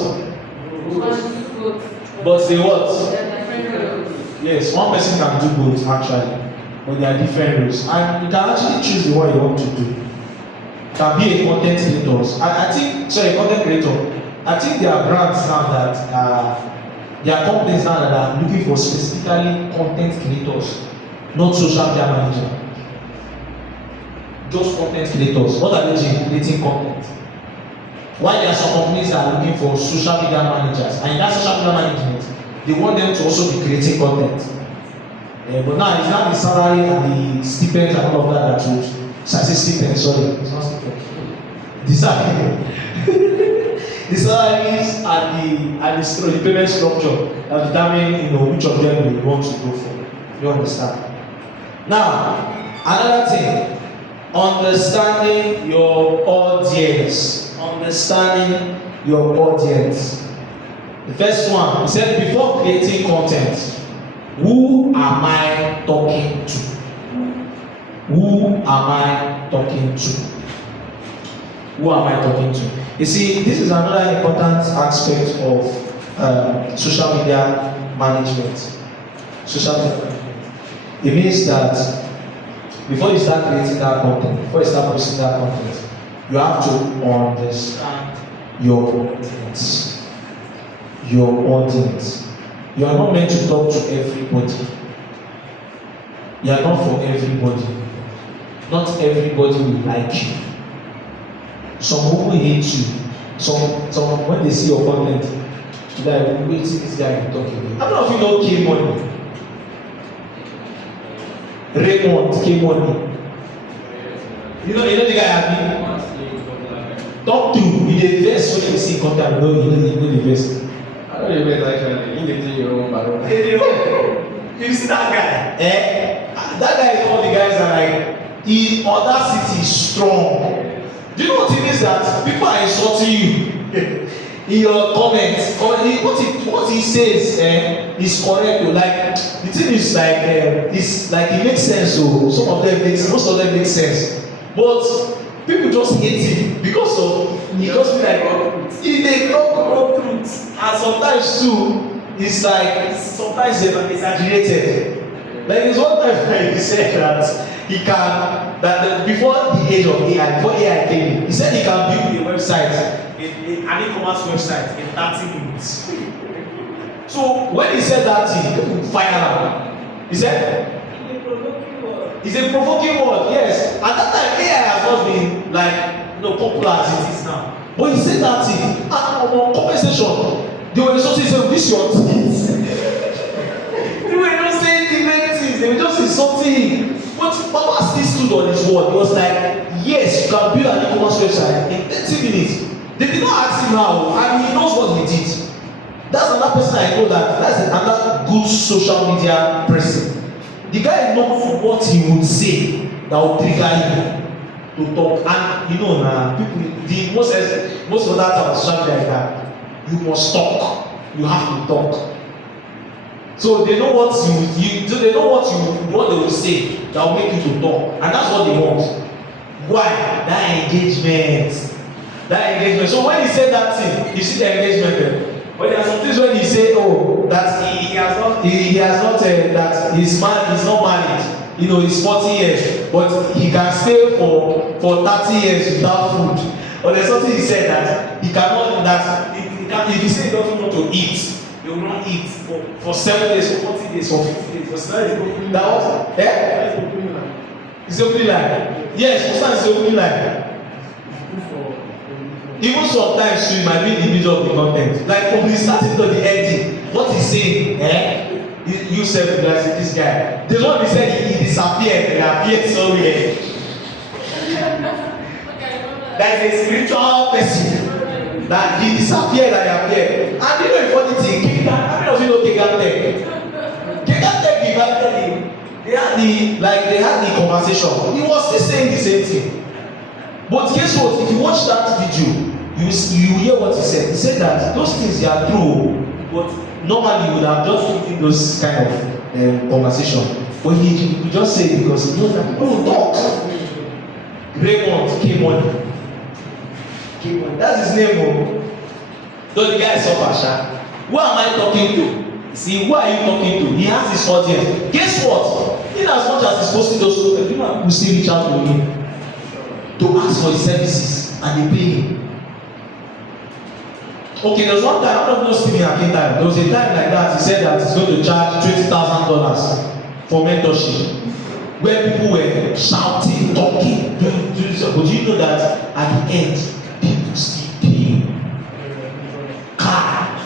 but they what? There are different roles. Yes, one person can do both actually, but there are different roles, and you can actually choose the one you want to do. You can be a content creator. I think, sorry, content creator. I think there are brands now that there are companies now that are looking for specifically content creators, not social media manager. Just content creators. What are they doing? Creating content. While there are some companies that are looking for social media managers, and in that social media management, they want them to also be creating content. But now it's not the salary and the stipends and all of that that would. So I say stipend, sorry, it's not stipend. The salary, the salaries and the payment structure that determine which of them we want to go for. You understand? Now, another thing, understanding your audience. Understanding your audience. The first one, he said, before creating content, who am I talking to? Who am I talking to? Who am I talking to? You see, this is another important aspect of social media management. Social media management. It means that before you start creating that content, before you start posting that content, you have to understand your audience. Your audience. You are not meant to talk to everybody. You are not for everybody. Not everybody will like you. Some people hate you. Some when they see your content, they're like, wait till this guy is talking. I don't know if you know K-Money. Raymond K-Money. You know the guy I mean? Talk to with the best when you see content. You know the best. I don't even actually. You need your own barrel. You see that guy? That guy is one of the guys that like his audacity is strong. Do you know what it means that people are insulting you in your comments? What he says is correct. Like the thing is like it's like it makes sense. So some of them makes most of them make sense, but people just hate him because of he just be like he dey talk raw truth, and sometimes too it's like sometimes it's exaggerated. Like there's one time he said that he can before the age of AI, before AI came in, he said he can build a website, an e-commerce website in 30 minutes. So when he said that thing, people fire him. He said it's a provoking word, yes. At that time, AI has not been like popular as it is now. But he said that thing, and on conversation, they were insulting him, this your things. They were not saying different things, they were just insulting him. But Papa still stood on his word. He was like, yes, you can build an e-commerce website in 30 minutes. They did not ask him how, and he knows what he did. That's another person I know that's another good social media person. The guy knows what he would say that would trigger him to talk. And people, most of that type of social media like that, you must talk. You have to talk. So they know what they know what they will say that will make you to talk, and that's what they want. Why? That engagement. So when he said that thing, you see the engagement there. But there are some things when he say, that he has not that he's not married. He's 40 years, but he can stay for 30 years without food. Or there's something he said that he cannot if he say he doesn't want to eat, he will not eat for 7 days, for 40 days, for 50 days, for 7 days. That was it's opening line. Yes, for some it's opening line. Even sometimes you might be in the middle of the content. Like from the starting to the ending, what he's saying, you self like this guy. The one he said he disappeared, he appeared somewhere. That is a spiritual person. That he disappeared and he appeared. And you know the funny thing, how many of you know Kegan Tech? Kegan Tech invited him. They had the conversation. He was still saying the same thing. But guess what? If you watch that video, you hear what he said. He said that those things they are true, but normally you would have just taken those kind of conversation. But he just said it because he knows that people will talk. Raymond K-Money. That's his name. Though the guy is so fashion. Who am I talking to? See, who are you talking to? He has his audience. Guess what? In as much as he's posting those people will still reach out to him to ask for his services and they pay him. Okay, there was one time, I don't know Stephen Akin time. There was a time like that, he said that he's going to charge $20,000 for mentorship. Where people were shouting, talking, doing this. But do you know that at the end, people still pay? Car.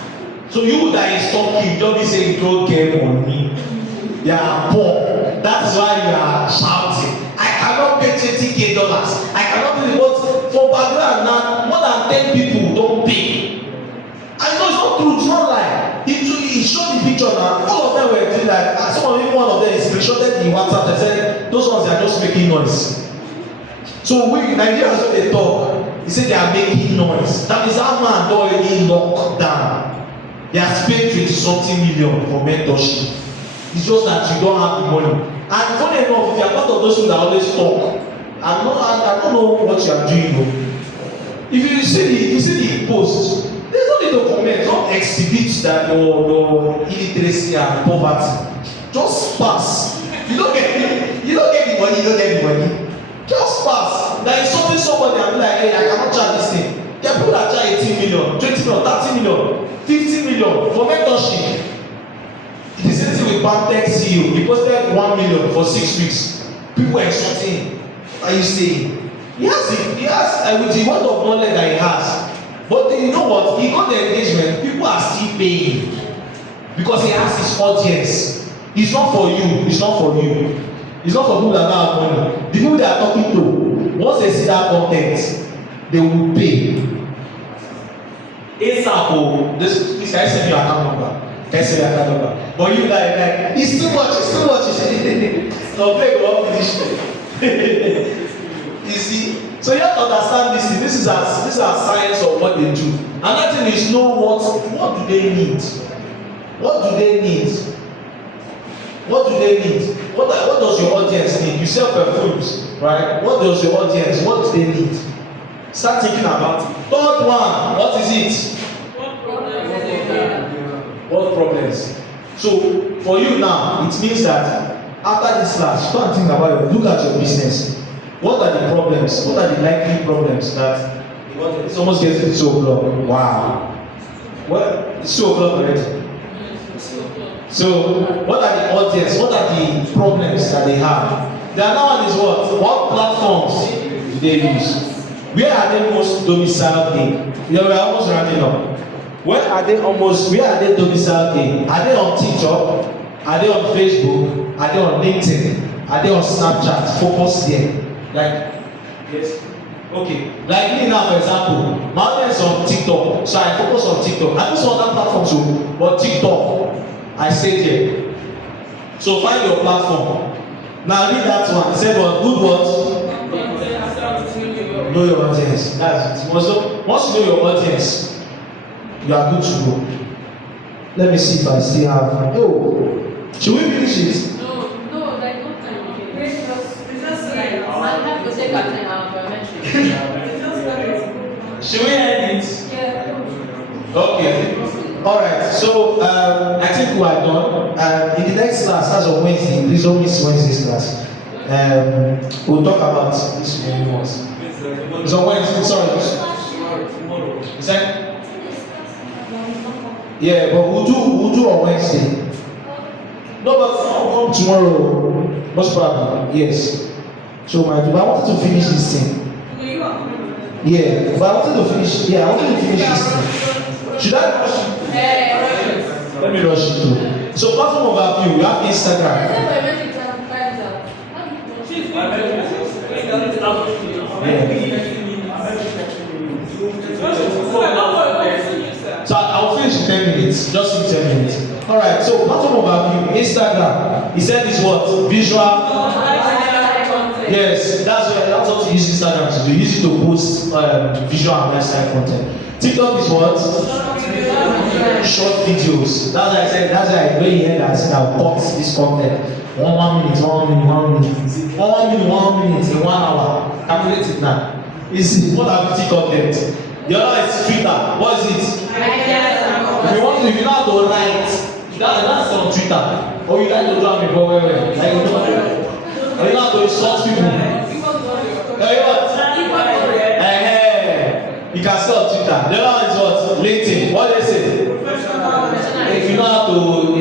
So you that is talking, don't be saying you don't get money. You are poor. That's why you are shouting. I cannot pay $20,000. I cannot pay what for background now. More than 10 people don't pay. I know it's not true, it's not lie. He showed the picture now. All of them were doing like some of them, one of them is screenshotted the WhatsApp and said those ones are just making noise. So we Nigerians when they talk, he said they are making noise. That means that man don already locked down. He has paid 20-something million for mentorship. It's just that you don't have the money. And funny enough, if you are part of those people that always talk, I don't know what you are doing though. If you see the post, there's no need to comment, don't exhibit that your illiteracy and poverty. Just pass. You don't get the money, you don't get the money. Just pass. There is something somebody and be like, hey, I cannot charge this thing. There are people that charge 18 million, 20 million, 30 million, 50 million for mentorship. The same thing with Bantex CEO. He posted 1 million for 6 weeks. People were shouting. Are you saying? He has with the word of knowledge that he has. But you know what? He got the engagement. People are still paying because he has his audience. It's not for you. It's not for you. It's not for people that don't have money. The people they are talking to, once they see that content, they will pay. ASAP, this guy send me your account number. Can send your account number. But you like it's too much. It's too much. So play go up finish. You see. So you have to understand this thing. This is a science of what they do. Another thing is know what do they need? What do they need? What do they need? What does your audience need? You sell perfumes, right? What does your audience? What do they need? Start thinking about it. Third one, what is it? What problems? So for you now, it means that after this class, go and think about it. Look at your business. What are the problems? What are the likely problems that it's almost getting to 2 o'clock? Wow. Well, it's 2 o'clock already. So, what are the audience? What are the problems that they have? The other one is what? What platforms do they use? Where are they most domiciled in? We are almost rounding up. Where are they domiciled in? Are they on TikTok? Are they on Facebook? Are they on LinkedIn? Are they on Snapchat? Focus there. Like, yes. Okay. Like me now, for example, my audience is on TikTok. So I focus on TikTok. I also on other platforms too, but TikTok, I stay there. So find your platform. Now read that one. It said what? Good what? Know your audience. That's it. Once you know your audience, you are good to go. Let me see if I still have. Oh, should we finish it? No, like no time. I have to take an biometric. Should we end it? Yeah. Okay. Alright, so I think we are done. In the next class, that's on Wednesday, please don't miss Wednesday's class. We'll talk about this many ones. It's on Wednesday, sorry. Is that? Yeah, but we'll do on Wednesday. No, but I'll come tomorrow. Most probably, yes. So I wanted to finish this thing. Yeah, but I wanted to finish. Yeah, I wanted to finish this thing. Should I rush it? Let me rush it too. So platform overview, we have Instagram. So I'll finish in 10 minutes. Just in 10 minutes. Alright, so platform overview, Instagram. He said it's what? Visual. Yes, that's what you use Instagram to do. You use it to post visual and lifestyle content. TikTok is what? Short videos. That's why I said, that's why when you hear that I said I'll cut this content. 1 minute in 1 hour. Calculate it now. It's more than 50 content. The other is Twitter. What is it? if you know how to write, that's on Twitter. Or you like to do it before well. Like you know, or you know how to insult people. You can start Twitter. The other one is what? LinkedIn. What they say? If you know how to,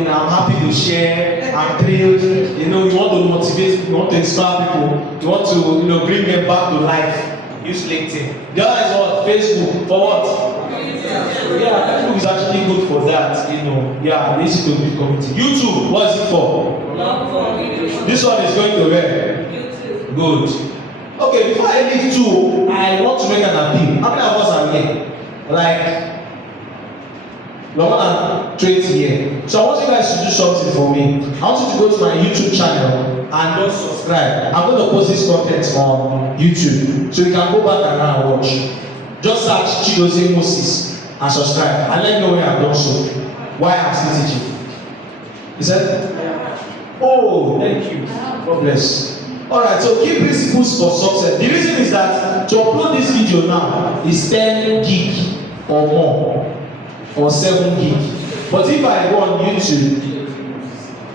I'm happy to share, I'm thrilled, you want to motivate, you want to inspire people, you want to, bring them back to life, use LinkedIn. The other is what? Facebook. For what? Yeah, Facebook is actually good for that, Yeah, easy to build community. YouTube, what is it for? This one is going to where? YouTube. Good. Okay, before I leave too, I want to make an appeal. How many of us are here? Like, we're more than 20 here. So I want you guys to do something for me. I want you to go to my YouTube channel and just subscribe. I'm going to post this content on YouTube. So you can go back and watch. Just search Chidozie Moses and subscribe. And let me know when I've done so. Why I'm still teaching. Is that? Oh, thank you. God bless. Alright, so key principles for success. The reason is that to upload this video now is 10 gig or more. Or 7 gig. But if I go on YouTube,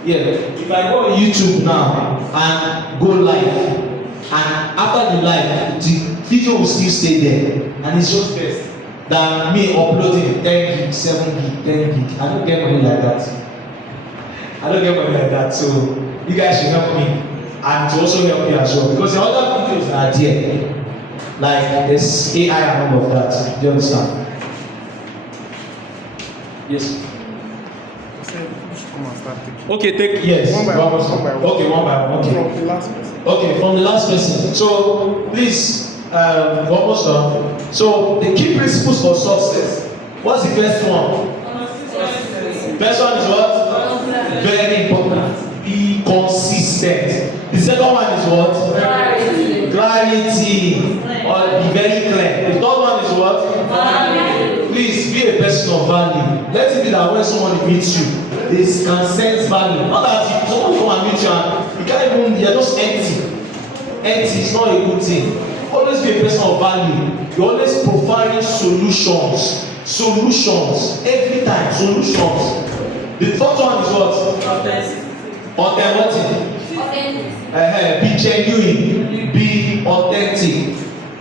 if I go on YouTube now and go live, and after the live, the video will still stay there, and it's just best than me uploading 10 gig, 7 gig, 10 gig. I don't get money like that. So you guys should help me, and to also help me as well, because the other videos are there, like there's AI and all of that. Do you understand? Yes. Okay, take yes. One by one. Okay, one by one. Okay. From the last person. Okay, from the last person. So please, almost done. So the key principles for success. What's the first one? First one is what? Very important. Be consistent. The second one is what? Clarity. Or be very clear. The third one is what? Please be a person of value. Let it be that when someone meets you, they can sense value. Not that someone come and meet you and you can't even, you're just empty. Empty is not a good thing. Always be a person of value. You're always providing solutions. Solutions. Every time, solutions. The fourth one is what? Authentic. Be genuine. Be authentic.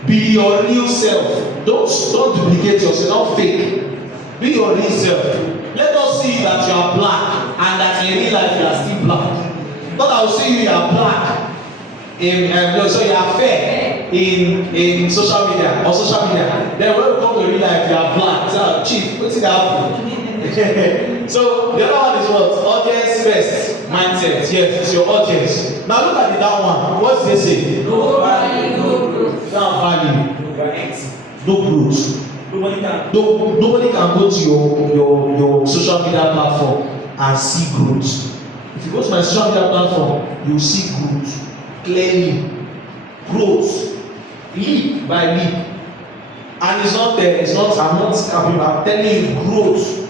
Be your real self. Don't duplicate yourself. Don't fake. Be your real self. Let us see that you are black and that in real life you are still black. Not that will see you are black so you are fair in social media or social media. Then when we come to real life you are black. So chief, what's it happen? So the other one is what? Audience first mindset. Yes, it's your audience. Now look at the down one. What's they say? No value, no growth. No value. You are empty. No growth. Nobody can go to your social media platform and see growth. If you go to my social media platform, you will see growth clearly. Growth, leap by leap, and it's not there. It's not. I'm not scapping. I'm telling you, growth.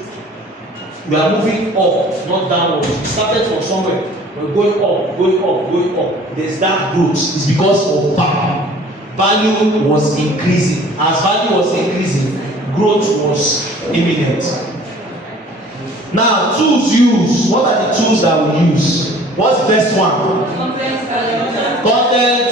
We are moving up, not downwards. We started from somewhere. We're going up, going up, going up. There's that growth. It's because of value. Value was increasing. As value was increasing, growth was imminent. Now, tools used. What are the tools that we use? What's the first one? Content.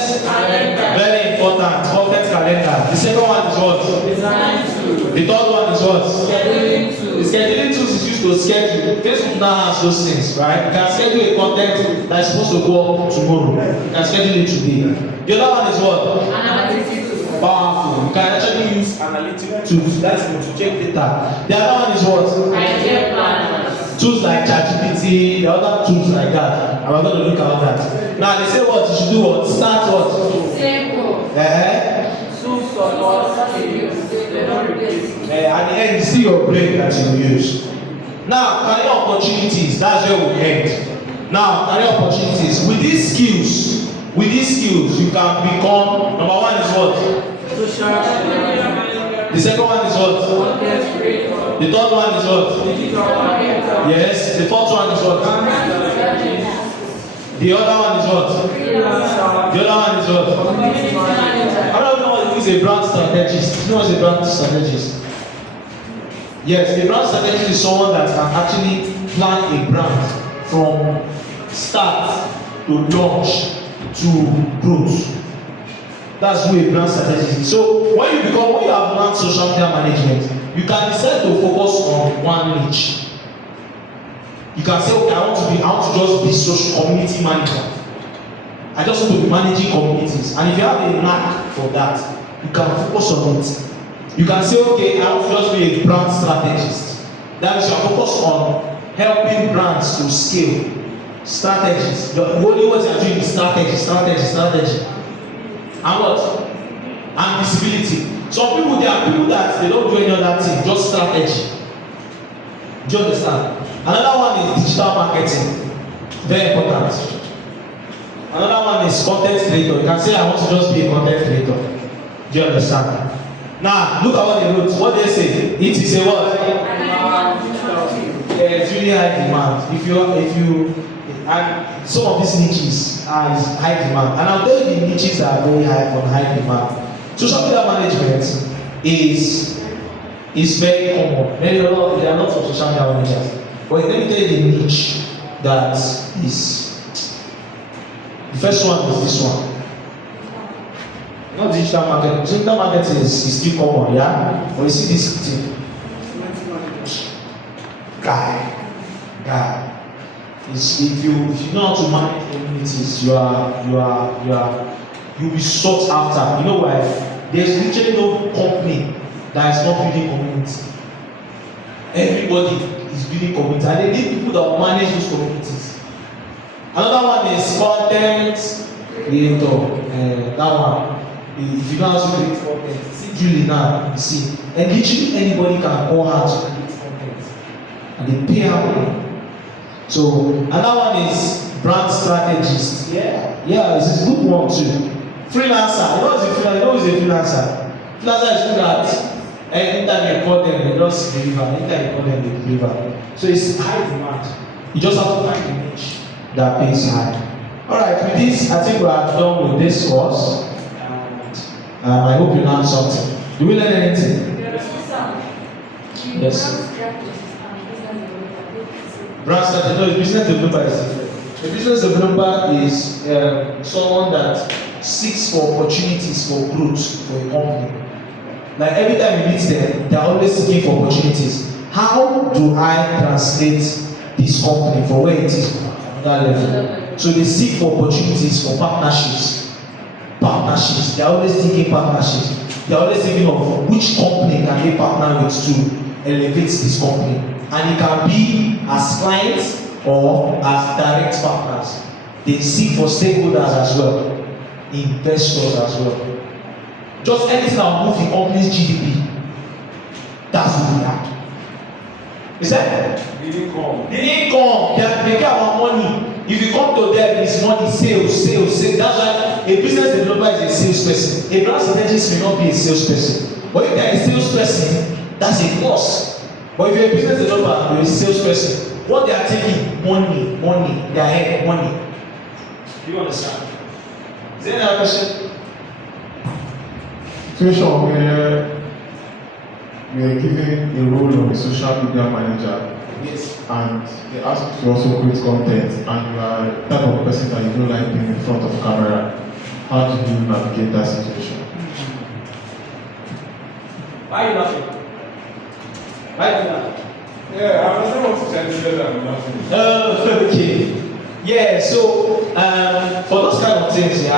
Very important. Content calendar. The second one is what? Design tool. The third one is what? Scheduling tool. The scheduling tools is used to schedule. Facebook now has those things, right? You can schedule a content that is supposed to go up tomorrow. You can schedule it today. The other one is what? Analytics tool. Powerful. You can actually use analytic tools. That's to check data. The other one is what? Idea planners. Tools like ChatGPT, the other tools like that. And we're going to look at that. Now they say what? You should do what? Start what? Simple. Tools support skills. At the end, you see your brain that you use. Now, career opportunities. That's where we end. Now, career opportunities. With these skills, you can become. Number one is what? The second one is what? The third one is what? Yes. The fourth one is what? The other one is what? The other one is what? I don't know what is a brand strategist. You know what is a brand strategist? Yes, a brand strategist is someone that can actually plan a brand from start to launch to growth. That's who a brand strategist is. So when you have learned social media management, you can decide to focus on one niche. You can say, okay, I want to just be social community manager. I just want to be managing communities. And if you have a knack for that, you can focus on it. You can say, okay, I want to just be a brand strategist. That means you are focused on helping brands to scale. Strategies. The only what you are doing is strategy. And what? And visibility. Some people, there are people that they don't do any other thing, just strategy. Do you understand? Another one is digital marketing. Very important. Another one is content creator. You can say, I want to just be a content creator. Do you understand? Now, look at what they wrote. What they say? It is a what? Yeah, it's really high demand. If you, and some of these niches are high demand. And I'll tell you the niches that are very high on high demand. Social media management is very common. There are lots of social media managers. But let me tell you the niche that is. The first one is this one. Not digital marketing. Digital marketing is still common, yeah? But you see this thing. Guy. If you know how to manage communities, you'll be sought after. You know why? There's literally no company that is not building community. Everybody is building community, and they need people that will manage those communities. Another one is content creator. That one. If you know how to create content, see Julie now, you see, and literally anybody can go out to create content, and they pay her money. So another one is brand strategist. Yeah, it's a good one too. Freelancer. You know who's a freelancer? Freelancer is good at anytime you call them, they just deliver. Anytime you call them, they deliver. So it's high demand. You just have to find a niche that pays high. Alright, with this, I think we are done with this course. I hope you learned something. Do we learn anything? Yes. Brand strategy. No, business developer is different. A business developer is someone that seeks for opportunities for growth for a company. Like every time you meet them, they are always seeking for opportunities. How do I translate this company for where it is to another level? So they seek for opportunities for partnerships. They are always seeking partnerships. They are always thinking of which company can they partner with to elevate this company. And it can be as clients or as direct partners. They seek for stakeholders as well, investors as well. Just anything that will move the company's GDP. That's who they are. Is that? The income. They care about money. If you come to them, it's money, sales. That's why a business developer is a salesperson. A brand strategist may not be a salesperson. But if they are a salesperson, that's a plus. But if you're a business developer, you're a salesperson. What they are taking, money, their head, money. Do you understand? Is there another question? Situation where we are given a role of a social media manager. Yes. And they ask you to also create content, and you are the type of person that you don't like being in front of camera. How do you navigate that situation? Why are you laughing? Why are you laughing? Yeah, I understand what you're saying, but I'm laughing. Okay. Yeah, so for those kind of things, you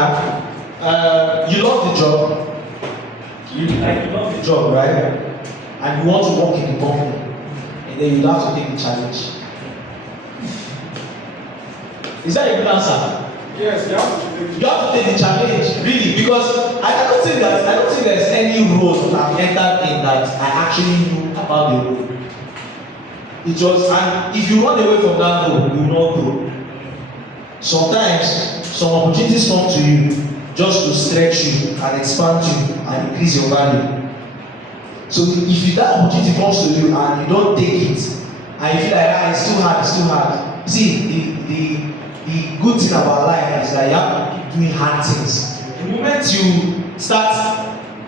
love the job. You love the job, right? And you want to work in the company. And then you have to take the challenge. Is that a good answer? Yes, you have to take You have to take the challenge, really, because I don't think there's any role that I've entered in that I actually knew about the role. It was, and if you run away from that role, you will not grow. Sometimes some opportunities come to you just to stretch you and expand you and increase your value. So if that opportunity comes to you and you don't take it, and you feel like it's too hard. See, the good thing about life is that you have to keep doing hard things. The moment you start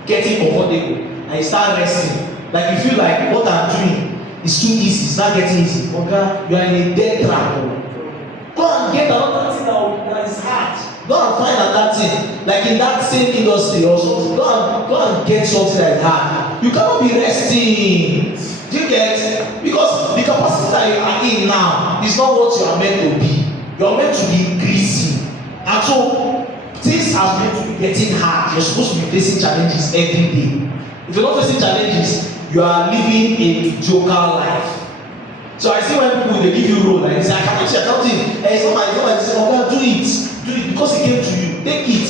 getting comfortable and you start resting, like you feel like what I'm doing it's too easy, it's not getting easy. Oga, you are in a dead trap. Go and get another thing that is hard. Go and find another thing, like in that same industry or something. Go and get something that is hard. You cannot be resting. Do you get? Because the capacity that you are in now is not what you are meant to be. You are meant to be increasing. And so things are meant to be getting hard. You're supposed to be facing challenges every day. If you're not facing challenges, you are living a mediocre life. So I see when people they give you role and they say, I cannot see accounting. It's not my say, okay, do it because it came to you. Take it.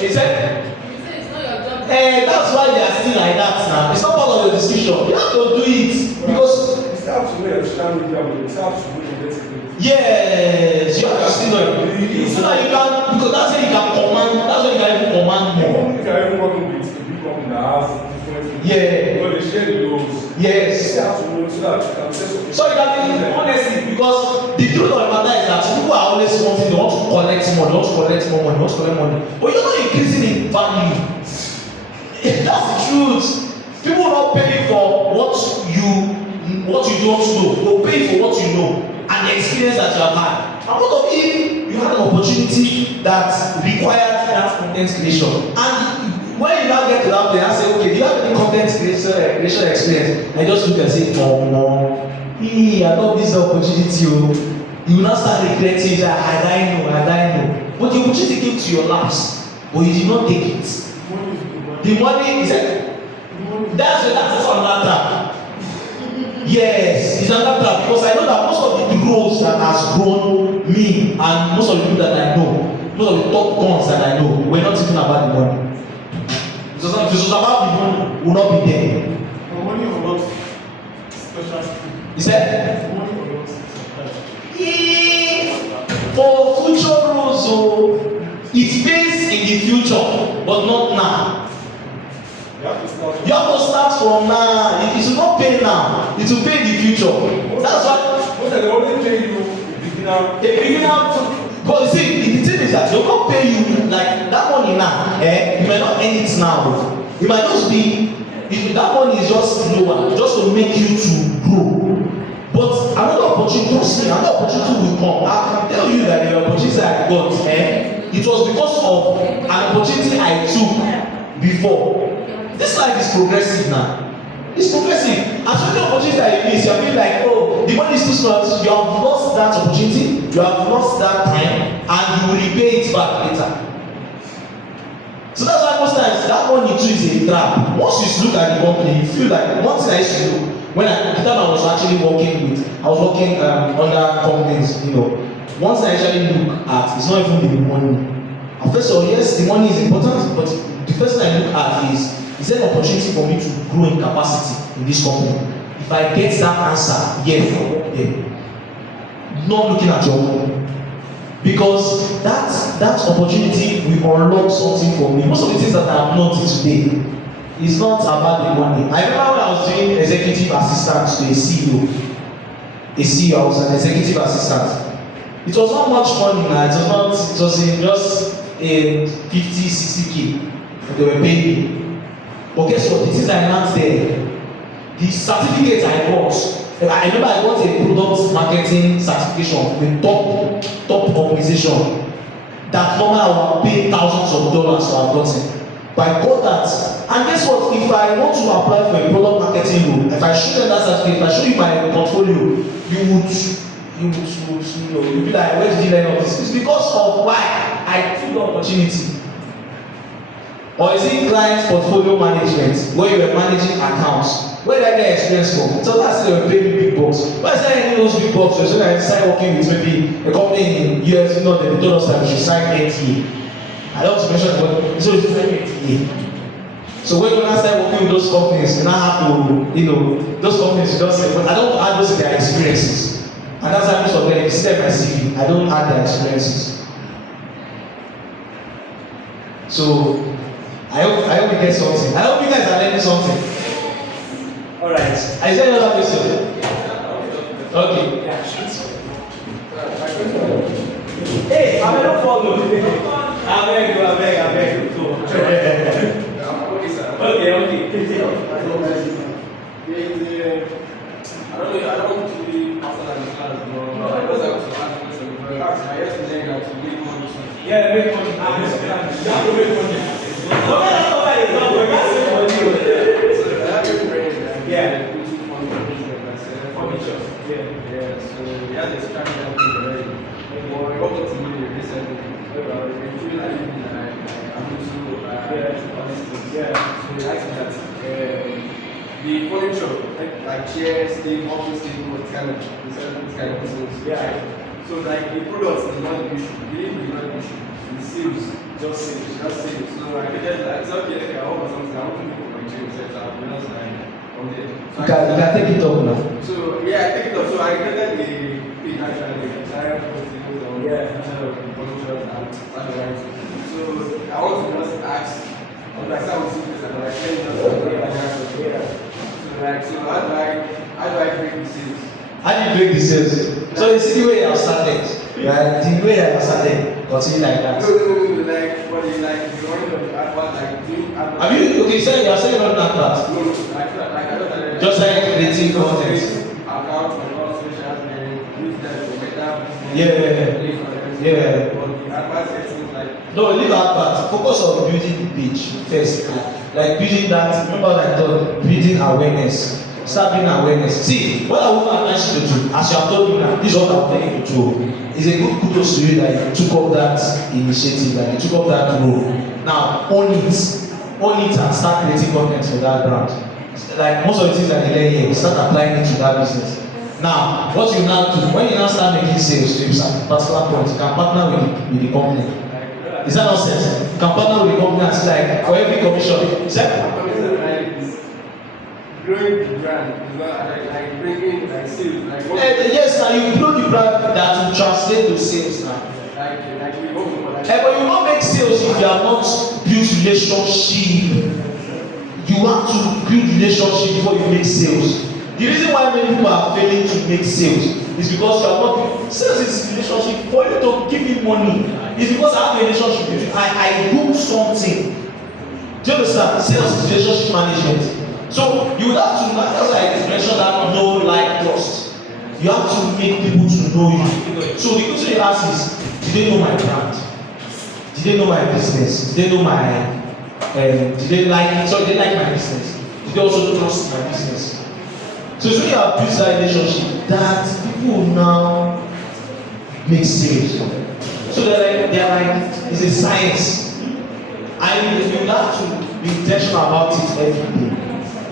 He said, it's not your job. that's why they are still like that now. It's not part of your decision. You have to do it because You still have to know your social media, but you still have to know your destiny. yes, you have to still know it. So that you can, because that's when you can command. That's when you can even command more. If you're even working with a big company that has different things, Yeah. but they share the roles. You Yes. still have to know so that you can say something. So you can be honestly, because the truth of the matter is that people are always wanting, they want to collect more, they want to collect more money, they want to collect money, but you're not increasing in value. That's the truth. People will not pay for what you don't know. They'll pay for what you know and the experience that you have had. And what of if you had an opportunity that required that content creation, and when you now get to that place and say, okay, do you have any content creation experience? I just look and say, no, I love this opportunity. You will not start regretting that I know. But the opportunity came to your laps, but you did not take it. The money is that's another trap. Yes, it's another trap because I know that most of the growth that has grown me and most of the people that I know, most of the top guns that I know, were not even about the money. If it was about the money, will not be there. Money or not special skill. He said, Money or not for future roles, it pays in the future, but not now. You have to start. You have to start from now. It will not pay now. It will pay in the future. That's why Most of them only pay you a beginner. but you see, the thing is that they will not pay you like that money now. You might not earn it now. It might just be that money is just lower, just to make you to grow. But another opportunity, another opportunity will come. I can tell you that the opportunity I got, it was because of an opportunity I took before. This life is progressive now. It's progressive. As many opportunities that you miss, you are feeling like, oh, the money is too small. You have lost that opportunity, you have lost that time, and you will repay it back later. So that's why most times that money too is a trap. Once you look at the company, you feel like one thing I used to do when the time I was actually working under companies, one thing I actually look at is not even the money. And first of all, yes, the money is important, but the first thing I look at is there an opportunity for me to grow in capacity in this company? If I get that answer, yes, I'll work there. Not looking at your money. Because that opportunity will unlock something for me. Most of the things that I am not today is not about the money. I remember when I was doing executive assistant to a CEO, I was an executive assistant. It was not much money now, it was just a 50-60K that they were paying me. But guess what? The things I learned there, the certificate I got, I remember I got a product marketing certification with top organization that normally I would pay thousands of dollars to have gotten. But I got that. And guess what? If I want to apply for a product marketing role, if I show them that certificate, if I show you my portfolio, you would be like, where did you learn all this? It's because of why I took the opportunity. Or is it client portfolio management where you were managing accounts? Where did I get experience from? So that's they were paying big bucks. Why is there any of those big bucks? So I started working with maybe a company in US, they told us that we should sign NTA. I don't want to mention the word, so we should sign NTA. So when I started working with those companies, you now have to, those companies just say, but I don't add those to their experiences. And that's how most of them, if you see them my CV, I don't add their experiences. So I hope you get something. I hope you guys are learning something. Alright. Is there any other question? Okay. Hey, I will not follow. I beg you. Okay. I don't know, I don't want to be after that class, but I just have to ask question because I yesterday that to make money. Yeah, make money. Ah, yes, yeah, make money. No, So I have a friend that Yeah. putting furniture. Yeah, so he has a structure already. But I got to meet him recently. We feel like I'm into all these things. Yeah. So he asked me that the furniture, like chairs, table, office table, kind of this kind of things. Yeah. So like the products is not the issue. The name is not the issue. The sales, just sales. So I can just like it's okay, I want something, I want to put my chair set up, just like on there. So You can take it up now. so yeah, I take it up. So I created the page actually, the entire tables on furniture and satellite. So I want to just ask, like some secrets and like can you just so how do I break the sales? How do you break the sales? So you see the way I started, right? The way I started, continue like that. No, like what is like the one of the advert, like doing advert. Have you, okay, so you are saying not that part. No, like I don't Just like creating content. account and all social media, use that for better business. Yeah. Yeah. But the advert settings like No, leave that part. Focus on building the page first. Like building that, remember like the building awareness. Start building awareness. See, what I want to ask you to do, as you have told me now, this is what I'm telling you to do. It's a good kudos to you that you took up that initiative, that you took up that role. Now, own it and start creating content for that brand. Like most of the things that they learn here, start applying it to that business. Now, what you now do, when you now start making sales to a particular point, you can partner with the company. Is that nonsense? You can partner with the company and say like, for every commission, growing the brand, is not like bringing like sales, like what yes, now you grow the brand that will translate to sales now. like we hope for like But you will not make sales if you have not built relationship. You have to build relationship before you make sales. The reason why many people are failing to make sales is because you have not built sales is relationship. For you to give me money, it's because I have a relationship with you. I do something. Do you understand? Sales is relationship management. So you have to, that's why I mentioned that know, like, trust. You have to make people to know you. So the question you ask is, do they know my brand? Do they know my business? Do they know my, do they like, so they like my business? Do they also trust my business? So it's when you have built that relationship that people will now make sales. So they're like, it's a science. And you have to be intentional about it every day.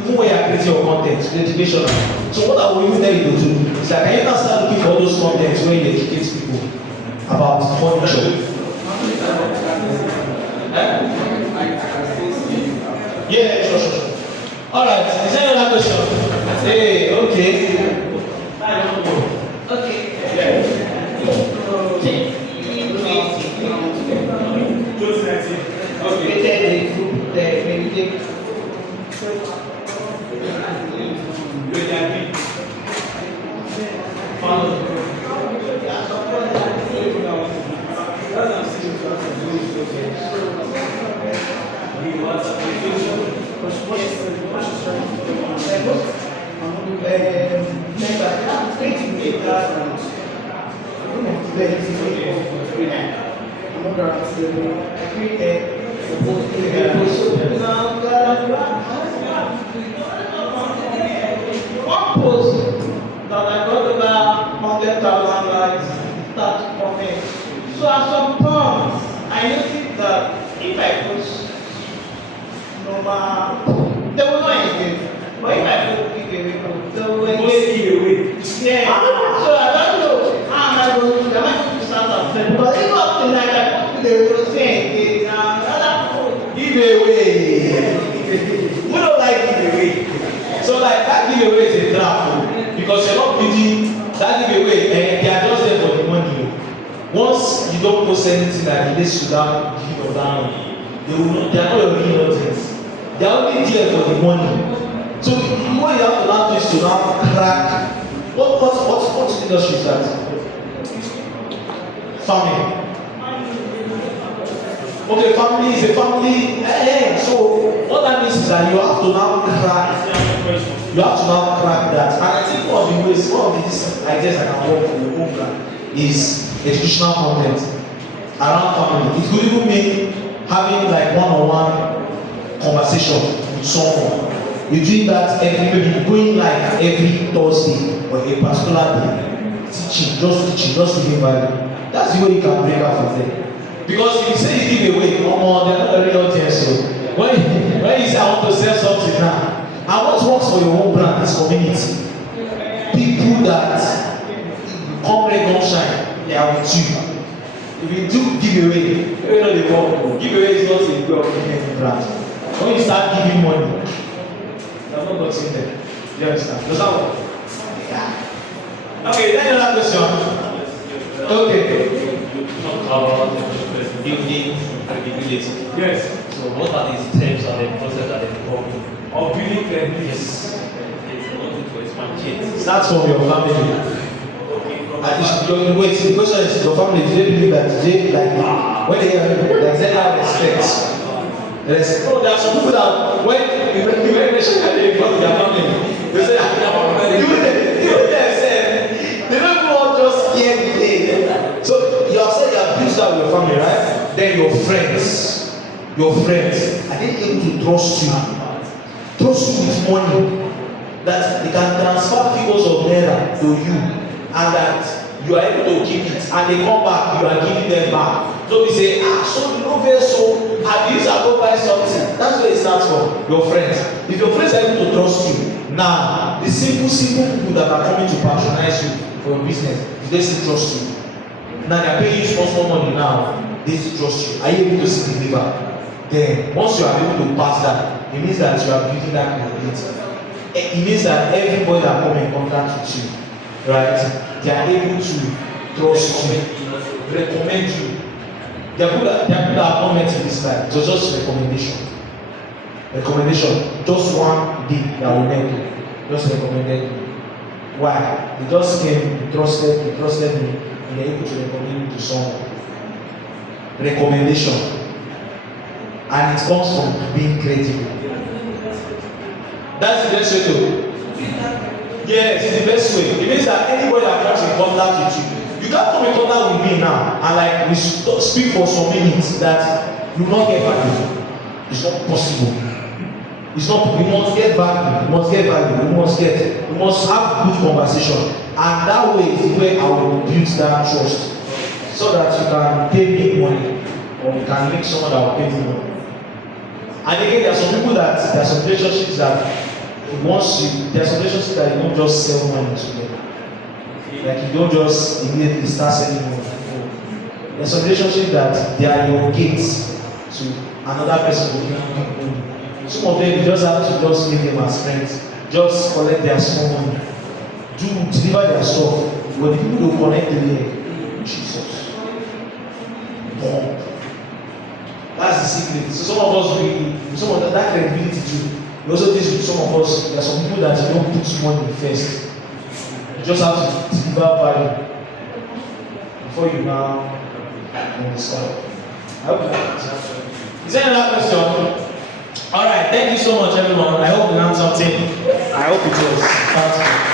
Even when you are creating your content, it's educational. So what I will even tell you to do is that can you now start looking for all those contents where you educate people about furniture? Yeah, sure. Alright, is there another question? Hey, okay. Okay. One post that I got over 100,000 likes start coming. So at some point, I noticed that if I post normal, they will not engage. But if I put giveaway, they will engage. Yeah. So I don't know how am I going to, am I going to start up? Because even up to like I put giveaway, they will say engage. Giveaway. We don't like giveaway. So like that giveaway is a trap because you're not bidding that giveaway and they are just there for the money. Once you don't post anything that relates to that give or down, they are not your real audience. They are only there for the money. So what you have to learn is to now crack. What industry is that? Farming. Okay, family is a family. So what that means is that you have to now crack you have to now crack that. And I think one of the ways, one of these ideas I can work for your own brand is educational content around family. It could even mean having like one-on-one conversation with someone. You're doing that maybe going like every Thursday or a particular day, teaching, just giving value. That's the way you can break out from there. Because if you say you give away, they're not very audience. So when you say I want to sell something now, and what works for your own brand is community. People that come red, don't shine, they are with you. If you do give away, you know they won't. Give away is not a good brand. When you start giving money, you're not getting there. You understand? Does that work? Yeah. Okay, then another question. Okay. Building credibility. Yes. So what are the steps and the process that they follow? Of building credibility. Yes. I want to expand. Starts from your family. Wait, the question is your family, do they believe that they like when they hear people like they have respect? No, there are some people that when you mention that they go to their family, they say even themselves, they don't want just hear the thing. So you have said you have built that with your family, right? Then your friends, are they able to trust you? Trust you with money that they can transfer figures of naira to you. And that you are able to keep it, and they come back, you are giving them back. So we say, so you know very so, have you go buy something? That's where it starts from, your friends. If your friends are able to trust you, now the simple people that are coming to patronize you for your business, they still trust you. Now they are paying you small money now, they still trust you. Are you able to still deliver? Then once you are able to pass that, it means that you are building that credibility. It means that everybody that come in contact with you, right? They are able to trust you, recommend you. There are people that have not met in this life. It was just recommendation. Just one day that we met you. Just recommended me. Why? They just came, they trusted me, and they're able to recommend me to someone. Recommendation. And it comes from being credible. That's the best way to. Yes, it's the best way. It means that anybody that comes in contact with you can't come in contact with me now and like we speak for some minutes that you will not get value. It's not possible. It's not. We must get value. We must have good conversation, and that way is the way I will build that trust, so that you can pay me money or you can make someone that will pay me money. And again, there are some people that there are some relationships that. There's some relationships that you don't just sell money together. Like you don't just immediately start selling money. There's some relationships that they are your gates to another person who can give money. Some of them you just have to just leave them as friends, just collect their small money, deliver their stuff. But the people who connect the leg, Jesus. Bomb. That's the secret. So some of that credibility too. You also this with some of us, there are some people that you don't put money first. You just have to deliver value before you now understand. I hope you understand. Is there another question? Alright, thank you so much everyone. I hope you learned something. I hope it was.